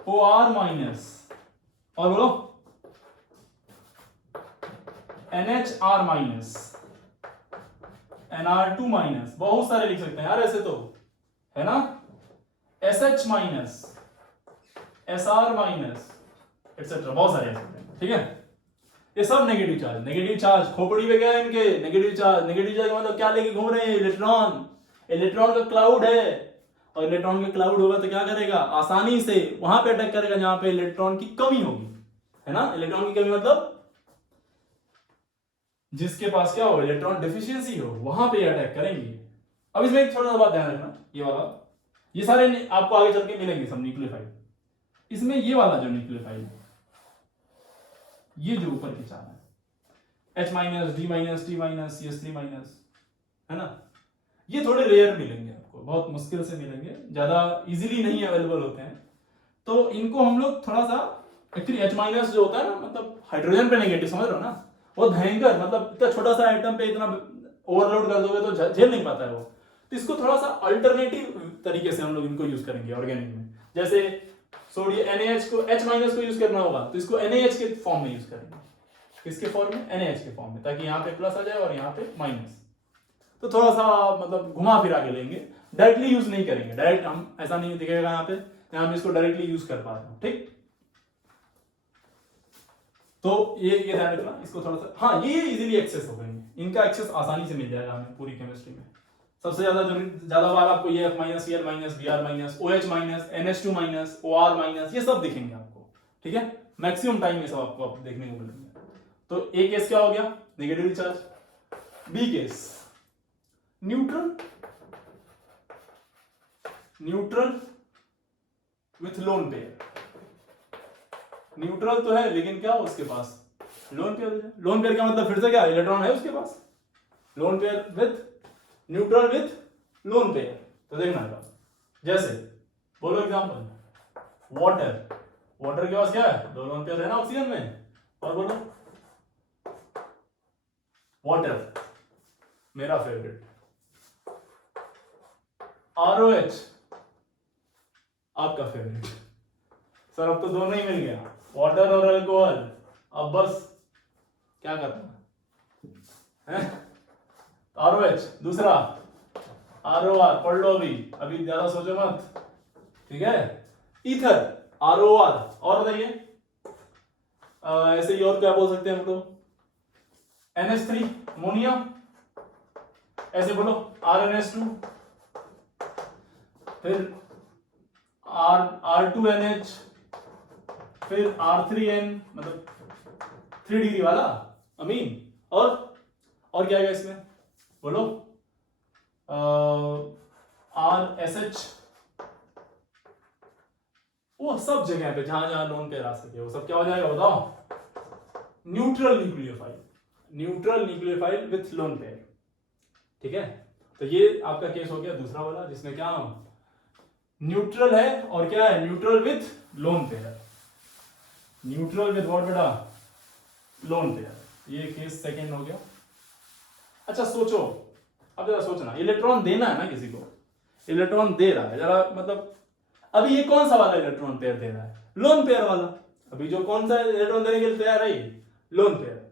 OR माइनस, और बोलो NHR माइनस, NR2 माइनस। बहुत सारे लिख सकते हैं यार ऐसे तो, है ना, SH minus, SR minus, etcetera, बहुत सारे ऐसे हैं, ठीक है। ये सब नेगेटिव चार्ज खोपड़ी पे क्या है इनके, नेगेटिव चार्ज मतलब क्या लेके घूम रहे हैं, इलेक्ट्रॉन का क्लाउड है, और इलेक्ट्रॉन का क्लाउड होगा तो क्या करेगा, आसानी से वहां पे अटैक करेगा जहां पे इलेक्ट्रॉन की कमी होगी, है ना। इलेक्ट्रॉन की कमी मतलब जिसके पास क्या हो, इलेक्ट्रॉन डेफिशिएंसी हो, वहां पे अटैक करेंगे। अब इसमें एक छोटा सा बात ध्यान रखना, ये वाला, ये सारे आपको आगे चल के मिलेंगे सब न्यूक्लियोफाइल। इसमें ये वाला जो न्यूक्लियोफाइल है, ये जो ऊपर के चार है, H minus, D minus, T minus, CH3 minus, है ना, ये थोड़े रेयर मिलेंगे आपको, बहुत मुश्किल से मिलेंगे, ज्यादा इजीली नहीं अवेलेबल होते हैं। तो इनको हम लोग थोड़ा सा, एक्चुअली H माइनस जो होता है ना, मतलब हाइड्रोजन पे नेगेटिव, समझ रहे हो ना, वो भयंकर, मतलब इतना छोटा सा आइटम पे इतना ओवरलोड कर दोगे तो झेल नहीं पाता है वो। तो इसको थोड़ा सा अल्टरनेटिव तरीके से हम लोग इनको यूज करेंगे ऑर्गेनिक में। जैसे सोडियम NaH को H माइनस को यूज करना होगा तो इसको NaH के फॉर्म में यूज करेंगे। किसके फॉर्म में? NaH के फॉर्म में, ताकि यहाँ पे प्लस आ जाए और यहाँ पे माइनस। तो थोड़ा सा मतलब घुमा फिरा के लेंगे, डायरेक्टली यूज नहीं करेंगे। डायरेक्ट हम ऐसा नहीं दिखेगा यहाँ पे, यहाँ पे इसको डायरेक्टली यूज कर पा रहे हो, ठीक। तो ये ध्यान रखना, इसको थोड़ा सा, हाँ ये इजीली एक्सेस हो जाएंगे, इनका एक्सेस आसानी से मिल जाएगा हमें पूरी केमिस्ट्री में। सबसे ज्यादा बार आपको ये F minus, Cl minus, Br minus, OH minus, NH2 minus, OR minus, ये सब दिखेंगे आपको, ठीक है। मैक्सिमम टाइम ये सब आपको देखने को मिलेंगे। तो ए केस क्या हो गया? Negative charge. B case neutral, neutral with lone pair. Neutral तो है लेकिन क्या उसके पास लोन पेयर। लोन पेयर का मतलब फिर से क्या, इलेक्ट्रॉन है उसके पास। Lone pair with, neutral with lone pair. तो देखना है, जैसे बोलो एग्जांपल, वाटर, वाटर के पास क्या है? दो लोन पेयर है ना ऑक्सीजन में। और बोलो वाटर, मेरा फेवरेट। ROH आपका फेवरेट। सर अब तो दोनों ही मिल गया, वाटर और अल्कोहल। अब बस क्या करना है? ROH, दूसरा ROR, पढ़ लो अभी ज्यादा सोचो मत, ठीक है। Ether, ROR। और बताइए ऐसे ही और क्या बोल सकते हैं हम लोग? NH3, ammonia. ऐसे बोलो RNH2, फिर R2NH, फिर R3N, मतलब 3 डिग्री वाला अमीन। और क्या है इसमें? बोलो RSH। वो सब जगह पे जहां जहां लोन पेयर आ सके वो सब क्या हो जाएगा बताओ? Neutral nucleophile. Neutral nucleophile with lone pair, ठीक है। तो ये आपका केस हो गया दूसरा वाला, जिसमें क्या न्यूट्रल है और क्या है? Neutral with lone pair. Neutral with what बेटा? Lone pair. ये केस सेकंड हो गया। अच्छा सोचो, अब जरा सोचना, इलेक्ट्रॉन देना है ना किसी को, इलेक्ट्रॉन दे रहा है, जरा मतलब अभी ये कौन सा वाला इलेक्ट्रॉन पेयर दे रहा है? लोन पेयर वाला। अभी जो कौन सा इलेक्ट्रॉन देने के लिए तैयार है? Lone pair.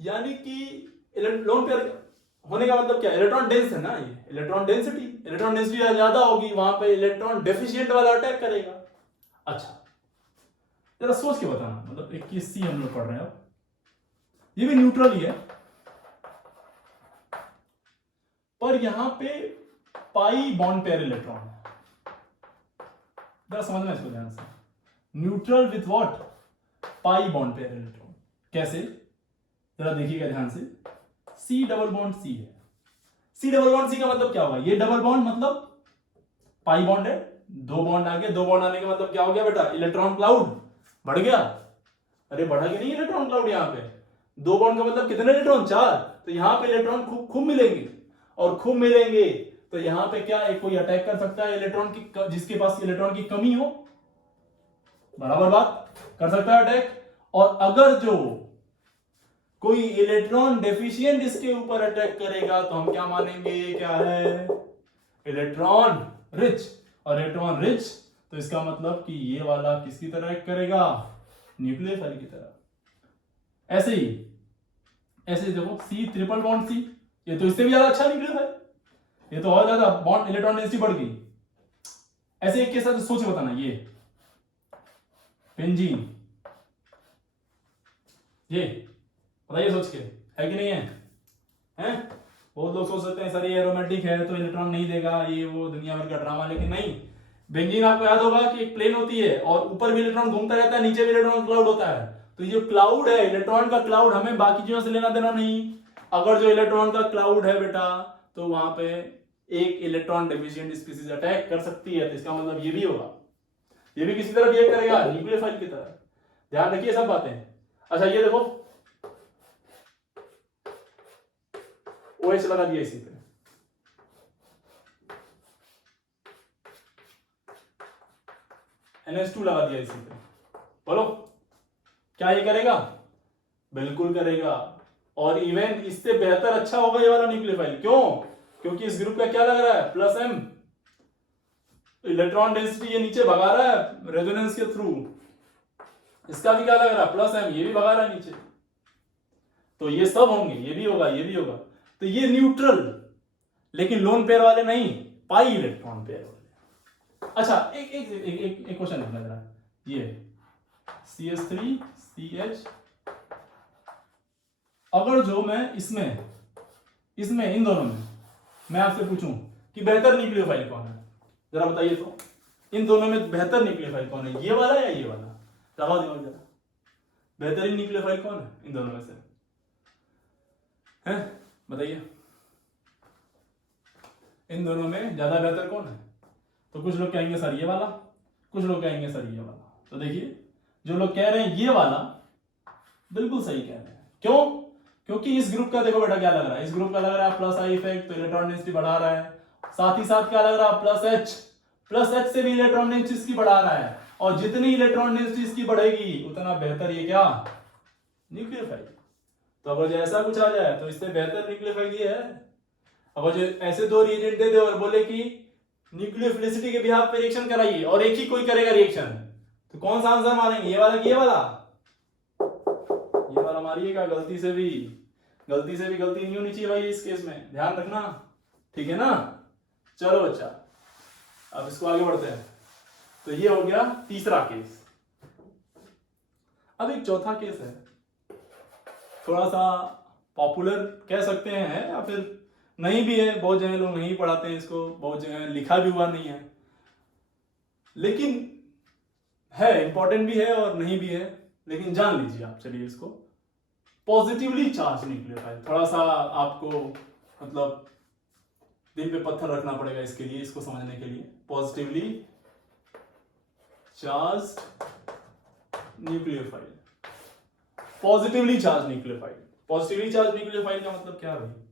यानी कि लोन पेयर होने का मतलब क्या? इलेक्ट्रॉन डेंस है ना, ये इलेक्ट्रॉन डेंसिटी। इलेक्ट्रॉन डेंसिटी ज्यादा होगी, वहां पे इलेक्ट्रॉन डेफिशिएंट वाला अटैक करेगा। अच्छा जरा सोच के बताना, मतलब 21C हम लोग पढ़ रहे हैं अब, ये भी न्यूट्रल ही है, पर यहां पे पाई बॉन्ड पेयर इलेक्ट्रॉन है। जरा समझना इसको ध्यान से। Neutral with what? Pi bond pair electron. कैसे? जरा देखिएगा ध्यान से। C डबल बॉन्ड C है। C डबल बॉन्ड C का मतलब क्या होगा? ये डबल बॉन्ड मतलब पाई बॉन्ड है, दो बॉन्ड आ गए। दो बॉन्ड आने का मतलब क्या हो गया बेटा? इलेक्ट्रॉन क्लाउड बढ़ गया। अरे बढ़ा कि नहीं इलेक्ट्रॉन क्लाउड? यहाँ पे दो बॉन्ड का मतलब कितने इलेक्ट्रॉन? 4। तो यहाँ पे इलेक्ट्रॉन खूब मिलेंगे, और खूब मिलेंगे तो यहाँ पे क्या एक कोई अटैक कर सकता है इलेक्ट्रॉन की, जिसके पास इलेक्ट्रॉन की कमी हो, बराबर बात, कर सकता है अटैक। और अगर जो कोई इलेक्ट्रॉन डेफिशिएंट इसके ऊपर अटैक करेगा तो हम क्या मानेंगे? क्या है? Electron rich. और इलेक्ट्रॉन रिच तो इसका मतलब कि ये वाला किसकी तरह एक्ट करेगा? न्यूक्लियोफाइल की तरह। ऐसे ही देखो C ट्रिपल बॉन्ड C, ये तो इससे भी ज्यादा अच्छा न्यूक्लियोफाइल, ये तो और ज्यादा बॉन्ड इलेक्ट्रॉन डेंसिटी बढ़ गई। ऐसे एक के साथ सोच के बताना, ये बेंजीन, ये बताइए सोच के, है कि नहीं है? हैं? बहुत लोग सोच सकते हैं सर ये एरोमेटिक है तो इलेक्ट्रॉन नहीं देगा, ये वो दुनिया भर का ड्रामा, लेकिन नहीं। बेंजीन आपको याद होगा कि एक प्लेन होती है और ऊपर भी इलेक्ट्रॉन घूमता रहता है, नीचे भी इलेक्ट्रॉन क्लाउड होता है। तो ये जो क्लाउड है, इलेक्ट्रॉन का क्लाउड, हमें बाकी चीजों से लेना देना नहीं, अगर जो इलेक्ट्रॉन का क्लाउड है बेटा तो वहां पे एक इलेक्ट्रॉन डेफिशिएंट स्पीसीज अटैक कर सकती है, तो इसका मतलब ये भी होगा, ये भी किसी तरह बिहेव करेगा न्यूक्लियोफाइल की तरह। ध्यान रखिए सब बातें। अच्छा ये देखो OH लगा दिया इसी पे, NH2 लगा दिया इसी पे, बोलो क्या ये करेगा? बिल्कुल करेगा, और इवन इससे बेहतर अच्छा होगा ये वाला न्यूक्लियोफाइल। क्यों? क्योंकि इस ग्रुप का क्या लग रहा है +m, इलेक्ट्रॉन डेंसिटी ये नीचे भगा रहा है रेजोनेंस के थ्रू, इसका भी क्या लग रहा है +m, ये भी भगा रहा है नीचे, तो ये सब होंगे, ये भी होगा ये भी होगा, तो ये न्यूट्रल, लेकिन लोन पेयर वाले नहीं, पाई इलेक्ट्रॉन पेयर वाले। अच्छा एक एक एक एक, एक क्वेश्चन लिखना जरा, ये CH3 CH, अगर जो मैं इसमें इन दोनों में मैं आपसे पूछूं कि बेहतर न्यूक्लियोफाइल कौन है, जरा बताइए तो, इन दोनों में बेहतर न्यूक्लियोफाइल कौन है, ये वाला या ये वाला? लगाओ दिमाग जरा, बेहतरीन न्यूक्लियोफाइल कौन है इन दोनों में से, हैं बताइए, इन दोनों में ज्यादा बेहतर कौन है? तो कुछ लोग कहेंगे सर ये वाला, कुछ लोग कहेंगे सर ये वाला। तो देखिए जो लोग कह रहे हैं ये वाला बिल्कुल सही कह रहे हैं। क्यों? क्योंकि इस ग्रुप का देखो बेटा क्या लग रहा है, इस ग्रुप का लग रहा है +I इफेक्ट, तो इलेक्ट्रॉन डेंसिटी बढ़ा रहा है, साथ ही साथ क्या लग रहा है +H से भी इलेक्ट्रॉन डेंसिटी इसकी बढ़ा रहा है, और जितनी इलेक्ट्रॉन डेंसिटी इसकी बढ़ेगी उतना बेहतर ये क्या न्यूक्लियोफाइल। तो अगर जो ऐसा कुछ आ जाए तो इससे बेहतर न्यूक्लियोफाइल ये है। अगर जो ऐसे दो रिएजेंट दे दे और बोले कि न्यूक्लियोफिलिसिटी के बिहाफ पे रिएक्शन कराइए और एक ही कोई करेगा रिएक्शन, तो कौन सा आंसर मारेंगे, ये वाला कि ये वाला? ये वाला मारिएगा, गलती से भी गलती नहीं होनी चाहिए भाई इस केस में, ध्यान रखना, ठीक है ना। चलो बच्चा अब इसको आगे बढ़ते हैं। तो ये हो गया तीसरा केस। अब एक चौथा केस है, थोड़ा सा पॉपुलर कह सकते हैं या फिर नहीं भी है, बहुत जगह लोग नहीं पढ़ाते हैं इसको, बहुत जगह लिखा भी हुआ नहीं है, लेकिन है इंपॉर्टेंट भी है और नहीं भी है, लेकिन जान लीजिए आप। चलिए इसको, पॉजिटिवली चार्ज न्यूक्लियोफाइल, थोड़ा सा आपको मतलब दिल पे पत्थर रखना पड़ेगा इसके लिए, इसको समझने के लिए। Positively charge nucleophile, positively charge nucleophile, positively charge nucleophile का मतलब क्या है भाई?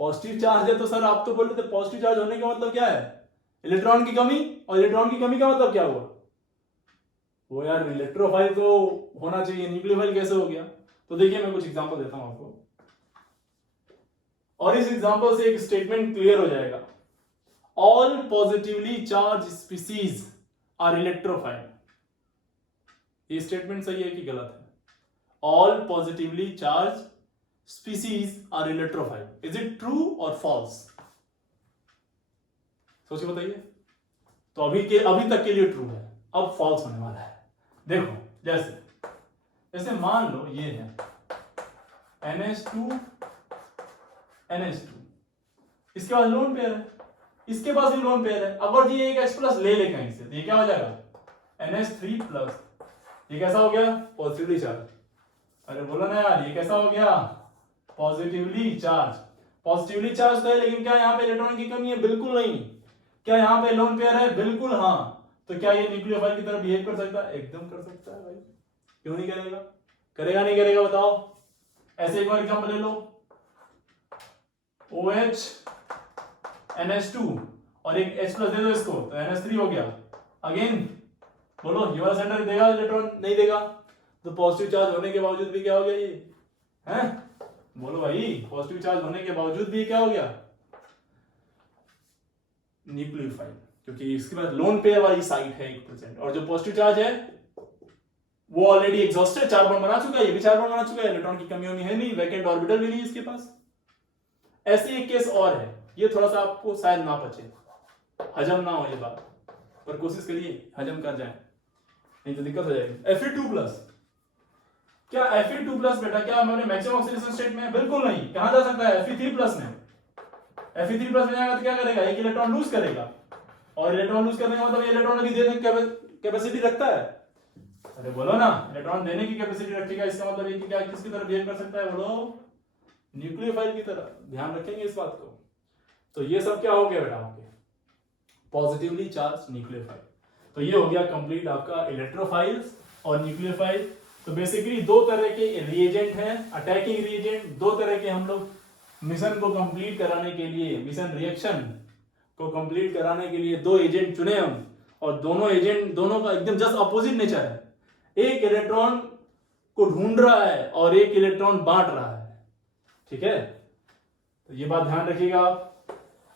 पॉजिटिव चार्ज है तो सर आप तो बोल रहे थे पॉजिटिव चार्ज होने का मतलब क्या है, इलेक्ट्रॉन की कमी, और इलेक्ट्रॉन की कमी का मतलब क्या हुआ? वो यार इलेक्ट्रोफाइल तो होना चाहिए, न्यूक्लियोफाइल कैसे हो गया? तो देखिए मैं कुछ एग्जांपल देता हूं आपको, और इस एग्जांपल से एक स्टेटमेंट क्लियर हो जाएगा। All positively charge species are electrophile. ये स्टेटमेंट सही है कि गलत है? All positively charge species are electrophile, is it true और फॉल्स? सोचिए बताइए। तो अभी तक के लिए ट्रू है, अब फॉल्स होने वाला है। देखो जैसे मान लो ये है NH2 NH2, इसके पास लोन पेयर है, इसके पास भी लोन पेयर है। अगर जी एक H+ ले ले कहीं से, तो ये क्या हो जाएगा NH3+, ये कैसा हो गया पॉजिटिवली चार्ज। अरे बोलो ना यार, ये कैसा हो गया पॉजिटिवली चार्ज। पॉजिटिवली चार्ज तो है, लेकिन क्या यहाँ पे इलेक्ट्रॉन की कमी है? बिल्कुल नहीं। क्या यहाँ पे लोन पेयर है? बिल्कुल हाँ। तो क्या ये न्यूक्लियोफाइल की तरह बिहेव कर सकता है? एकदम कर सकता है भाई, क्यों नहीं करेगा? करेगा नहीं करेगा बताओ? ऐसे एक और एग्जांपल ले लो, OH NH2 और एक H+ दे दो इसको, तो NH3 हो गया। अगेन बोलो ये वाला सेंटर देगा इलेक्ट्रॉन? नहीं देगा। तो पॉजिटिव चार्ज होने के बावजूद भी क्या हो गया ये हैं? बोलो भाई, पॉजिटिव चार्ज होने के बावजूद भी क्या हो गया न्यूक्लियोफाइल, क्योंकि इसके बाद लोन पेयर वाली साइट है 1%, और जो पॉजिटिव चार्ज है वो ऑलरेडी एग्जॉस्टेड, 4 बॉन्ड बना चुका है, ये भी 4 बॉन्ड बना चुका है, इलेक्ट्रॉन की कमी होनी है नहीं, वैकेंट ऑर्बिटल भी नहीं इसके पास। ऐसे एक केस और है, ये थोड़ा सा आपको शायद ना पचे, हजम ना हो ये बात, पर कोशिश करिए हजम कर जाए, नहीं तो दिक्कत हो जाएगी। Fe2+, क्या Fe2+ बेटा क्या हमारे मैक्सिमम ऑक्सीडेशन स्टेट में है? बिल्कुल नहीं। कहां जा सकता है? Fe3+ में। Fe3+ में जाएगा तो क्या करेगा? एक इलेक्ट्रॉन लूज करेगा, और इलेक्ट्रॉन लूज करने का मतलब इलेक्ट्रॉन की देने की कैपेसिटी रखता है। अरे बोलो ना, इलेक्ट्रॉन देने की कैपेसिटी रखेगा, इसका मतलब ये कि क्या किसकी तरह बिहेव कर सकता है? बोलो न्यूक्लियोफाइल की तरह, ध्यान रखेंगे इस बात को। तो ये सब क्या हो गया बेटा आपके पॉजिटिवली चार्ज न्यूक्लियोफाइल। तो ये हो गया कंप्लीट आपका इलेक्ट्रोफाइल्स और न्यूक्लियोफाइल। तो बेसिकली दो तरह के रिएजेंट हैं, अटैकिंग रिएजेंट। दो तरह के हम लोग मिशन को कंप्लीट कराने के लिए, मिशन रिएक्शन को कंप्लीट कराने के लिए दो एजेंट चुने हम, और दोनों का एकदम जस्ट अपोजिट नेचर है। एक इलेक्ट्रॉन को ढूंढ रहा है और एक इलेक्ट्रॉन बांट रहा है, ठीक है। तो ये बात ध्यान रखिएगा आप।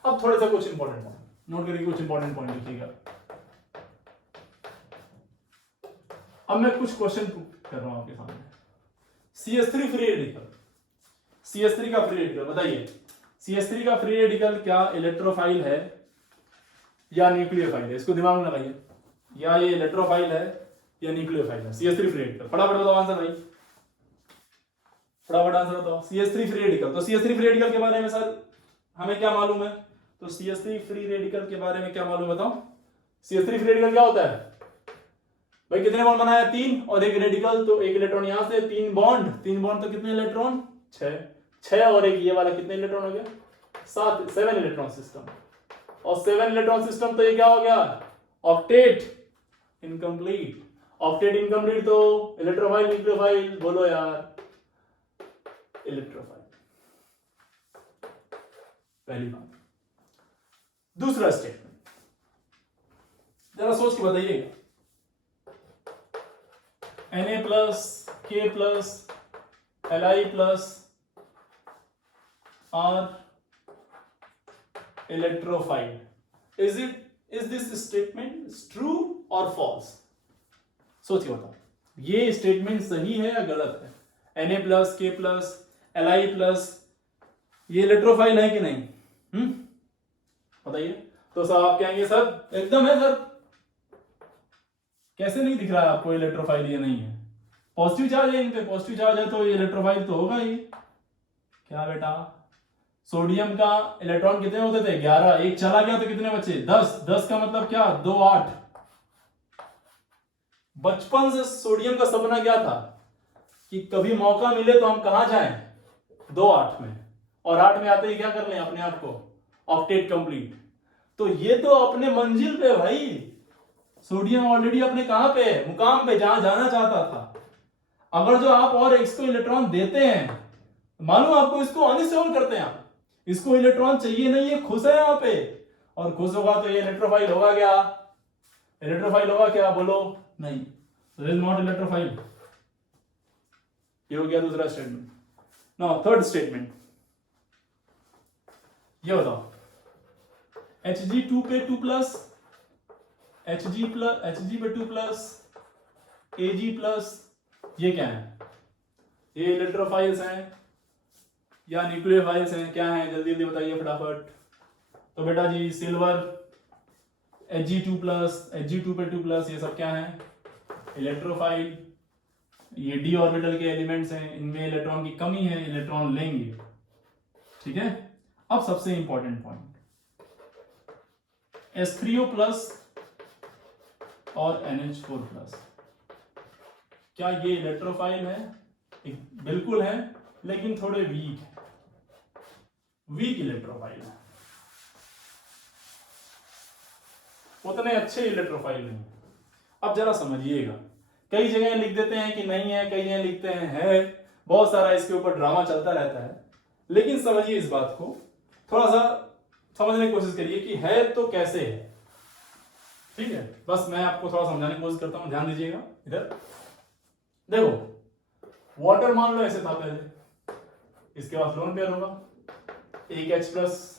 अब थोड़ा सा कुछ इंपॉर्टेंट पॉइंट नोट करिए, कुछ इंपॉर्टेंट पॉइंट लिखिएगा। अब मैं कुछ क्वेश्चन कर रहा हूं आपके सामने। CH3 फ्री रेडिकल, CH3 का फ्री रेडिकल बताइए, CH3 का फ्री रेडिकल क्या इलेक्ट्रोफाइल है या न्यूक्लियोफाइल है? इसको दिमाग में लगाइए, या ये इलेक्ट्रोफाइल है या न्यूक्लियोफाइल है? CH3 फ्री रेडिकल, फटाफट बताओ आंसर भाई, फटाफट आंसर बताओ। CH3 फ्री रेडिकल, तो CH3 फ्री रेडिकल के बारे में सर हमें क्या मालूम है? तो CH3 फ्री रेडिकल के बारे में क्या मालूम बताओ? CH3 फ्री रेडिकल क्या होता है भाई? कितने बॉन्ड बनाया? 3, और एक रेडिकल, तो एक इलेक्ट्रॉन यहां से, 3 बॉन्ड तो कितने इलेक्ट्रॉन? 6, और एक ये वाला कितने इलेक्ट्रॉन हो गया? 7 इलेक्ट्रॉन सिस्टम। और 7 इलेक्ट्रॉन सिस्टम, तो ये क्या हो गया? Octet incomplete. ऑक्टेट इनकम्प्लीट तो इलेक्ट्रोफाइल न्यूक्लियोफाइल बोलो यार, इलेक्ट्रोफाइल। पहली बात। दूसरा स्टेटमेंट जरा सोच के बताइएगा। Na plus K plus Li plus R electrophile, is this statement true और फॉल्स? सोचिए बताओ, ये स्टेटमेंट सही है या गलत है? Na plus K plus Li plus ये इलेक्ट्रोफाइल है कि नहीं? बताइए। तो सर आप कहेंगे सर एकदम है सर, कैसे नहीं दिख रहा है आपको इलेक्ट्रोफाइल? ये नहीं है, पॉजिटिव चार्ज है इन पे, पॉजिटिव चार्ज है तो ये इलेक्ट्रोफाइल तो होगा ही। क्या बेटा, सोडियम का इलेक्ट्रॉन कितने होते थे? 11, एक चला गया तो कितने बचे? 10 का मतलब क्या? 2 8। बचपन से सोडियम का सपना क्या था कि कभी मौका मिले तो हम कहां जाएं? 2 8 में, और 8 में आते ही क्या कर लें अपने आप को? Octet complete. तो ये तो अपने मंजिल पे भाई, सोडियम ऑलरेडी अपने कहां पे है? मुकाम पे, जहां जाना चाहता था। अगर जो आप और इसको इलेक्ट्रॉन देते हैं, मालूम आपको, इसको अनस्टेबल करते हैं आप, इसको इलेक्ट्रॉन चाहिए नहीं है, खुश है यहाँ पे, और खुश होगा तो ये इलेक्ट्रोफाइल होगा क्या? इलेक्ट्रोफाइल होगा क्या? बोलो नहीं, दिस इज नॉट इलेक्ट्रोफाइल। ये हो गया दूसरा स्टेटमेंट। नाउ थर्ड स्टेटमेंट, ये बताओ, Hg2 पे 2 प्लस, Hg पे 2 प्लस, Ag प्लस, ये क्या है? ये इलेक्ट्रोफाइल्स हैं या न्यूक्लियोफाइल्स हैं? क्या है? जल्दी जल्दी बताइए फटाफट। तो बेटा G silver, Hg2 plus, Hg2 पे 2 प्लस, ये सब क्या है? इलेक्ट्रोफाइल। ये d ऑर्बिटल के एलिमेंट्स हैं, इनमें इलेक्ट्रॉन की कमी है, इलेक्ट्रॉन लेंगे, ठीक है। अब सबसे इंपॉर्टेंट पॉइंट, H3O प्लस और NH4 प्लस, क्या ये इलेक्ट्रोफाइल है? बिल्कुल है, लेकिन थोड़े वीक है, वीक इलेक्ट्रोफाइल है, उतने अच्छे इलेक्ट्रोफाइल नहीं। अब जरा समझिएगा, कई जगह लिख देते हैं कि नहीं है, कई जगह लिखते हैं है, बहुत सारा इसके ऊपर ड्रामा चलता रहता है। लेकिन समझिए इस बात को, थोड़ा सा समझने की कोशिश करिए कि है तो कैसे है, ठीक है। बस मैं आपको थोड़ा समझाने की कोशिश करता हूं, ध्यान दीजिएगा। इधर देखो, वाटर मान लो ऐसे था पहले, इसके बाद लोन पेयर होगा, एक H प्लस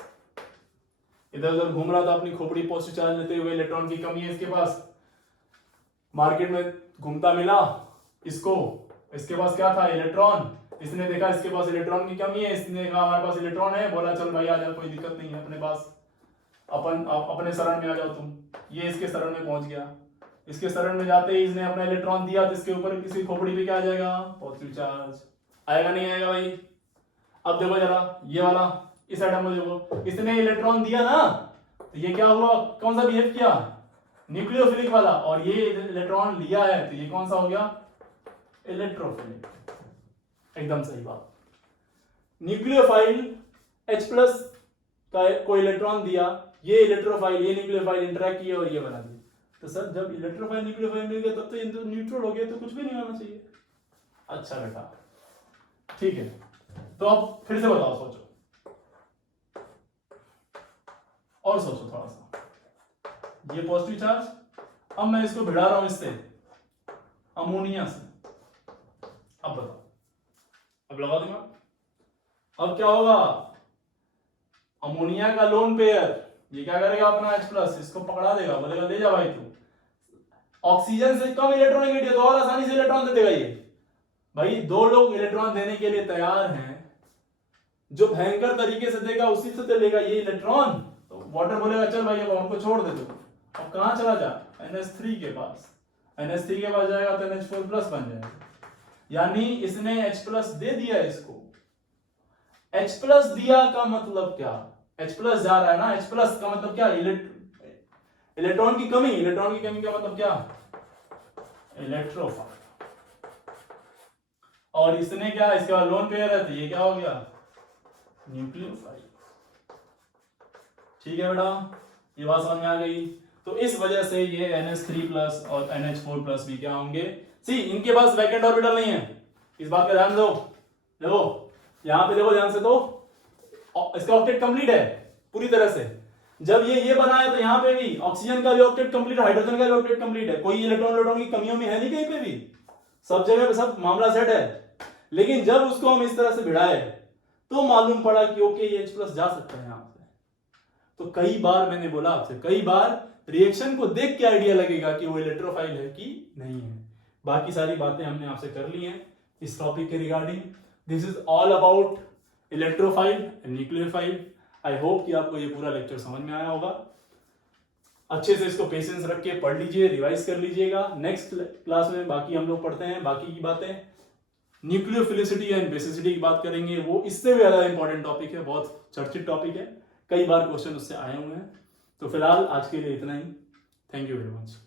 इधर उधर घूम रहा था अपनी खोपड़ी पॉजिटिव चार्ज लेते हुए, इलेक्ट्रॉन की कमी है इसके पास, मार्केट में घूमता मिला इसको, इसके पास क्या था? इलेक्ट्रॉन। इसने देखा इसके पास इलेक्ट्रॉन की कमी है, इसने कहा हमारे पास इलेक्ट्रॉन है, बोला चल भाई आ जाओ, कोई दिक्कत नहीं है अपने पास, अपने शरण में आ जाओ तुम। ये इसके शरण में पहुंच गया, इसके शरण में जाते ही इसने अपना इलेक्ट्रॉन दिया, तो इसके ऊपर किसी खोपड़ी पे क्या आ जाएगा? Positive charge. आएगा नहीं आएगा भाई? अब देखो जरा ये वाला, इस एटम में देखो, इसने इलेक्ट्रॉन दिया ना, तो ये क्या हुआ? कौन सा बिहेव किया? न्यूक्लियोफिलिक वाला। और ये इलेक्ट्रॉन लिया है, तो ये कौन सा हो गया? इलेक्ट्रोफिलिक। एकदम सही बात। न्यूक्लियोफाइल H प्लस का कोई इलेक्ट्रॉन दिया, ये इलेक्ट्रोफाइल ये न्यूक्लियोफाइल इंटरेक्ट किया और ये बना दिया। तो सर जब इलेक्ट्रोफाइल न्यूक्लियोफाइल मिल गया तब तो ये तो न्यूट्रल हो गया, तो कुछ भी नहीं होना चाहिए। अच्छा बेटा ठीक है, तो अब फिर से बताओ, सोचो और सोचो थोड़ा सा। ये पॉजिटिव चार्ज, अब मैं इसको भिड़ा रहा हूं इससे अमोनिया से। अब बताओ, अब लगा दिमाग, अब क्या होगा? अमोनिया का लोन पेयर ये क्या करेगा? अपना H प्लस इसको पकड़ा देगा, बोलेगा ले जा भाई तू। ऑक्सीजन से कम इलेक्ट्रॉनिक तो और आसानी से इलेक्ट्रॉन दे देगा ये। भाई दो लोग इलेक्ट्रॉन देने के लिए तैयार हैं, जो भयंकर तरीके से देगा उसी से तो लेगा ये इलेक्ट्रॉन। तो वाटर बोलेगा चल भाई अब हमको छोड़ दे तू, अब कहां चला जा? NH3 के पास। NH3 के पास जाएगा तो NH4 प्लस बन जाएगा, यानी इसने H प्लस दे दिया इसको। H प्लस दिया का मतलब क्या? H प्लस जा रहा है ना, H प्लस का मतलब क्या? इलेक्ट्रॉन की कमी। इलेक्ट्रॉन की कमी का मतलब क्या? इलेक्ट्रोफाइल। और इसने क्या, इसके बाद लोन पेयर है तो ये क्या हो गया? न्यूक्लियोफाइल। ठीक है बेटा, ये बात समझ में आ गई। तो इस वजह से ये NH3 प्लस और NH4 प्लस भी क्या होंगे? सी इनके पास वैकेंट ऑर्बिटल नहीं है, इस बात का ध्यान दो। देखो यहां पे देखो ध्यान से, तो इसका ऑक्टेट कंप्लीट है पूरी तरह से। जब ये बना है तो यहाँ पे भी ऑक्सीजन का भी ऑक्टेट कंप्लीट है, हाइड्रोजन का भी ऑक्टेट कंप्लीट है, कोई इलेक्ट्रॉन की कमियों में है नहीं कहीं पे भी, सब जगह पे सब मामला सेट है। लेकिन जब उसको हम इस तरह से भिड़ाए तो मालूम पड़ा कि ओके ये H प्लस जा सकता है यहाँ से। तो कई बार मैंने बोला आपसे, कई बार रिएक्शन को देख के आइडिया लगेगा कि वो इलेक्ट्रोफाइल है कि नहीं है। बाकी सारी बातें हमने आपसे कर ली हैं इस टॉपिक के regarding. This is all about electrophile and nucleophile. I hope कि आपको ये पूरा लेक्चर समझ में आया होगा। अच्छे से इसको पेशेंस रख के पढ़ लीजिए, रिवाइज कर लीजिएगा। नेक्स्ट क्लास में बाकी हम लोग पढ़ते हैं बाकी की बातें। न्यूक्लियोफिलिसिटी एंड बेसिसिटी की बात करेंगे, वो इससे भी ज्यादा इंपॉर्टेंट टॉपिक है, बहुत चर्चित टॉपिक है, कई बार क्वेश्चन उससे आए हुए हैं। तो फिलहाल आज के लिए इतना ही। Thank you very much.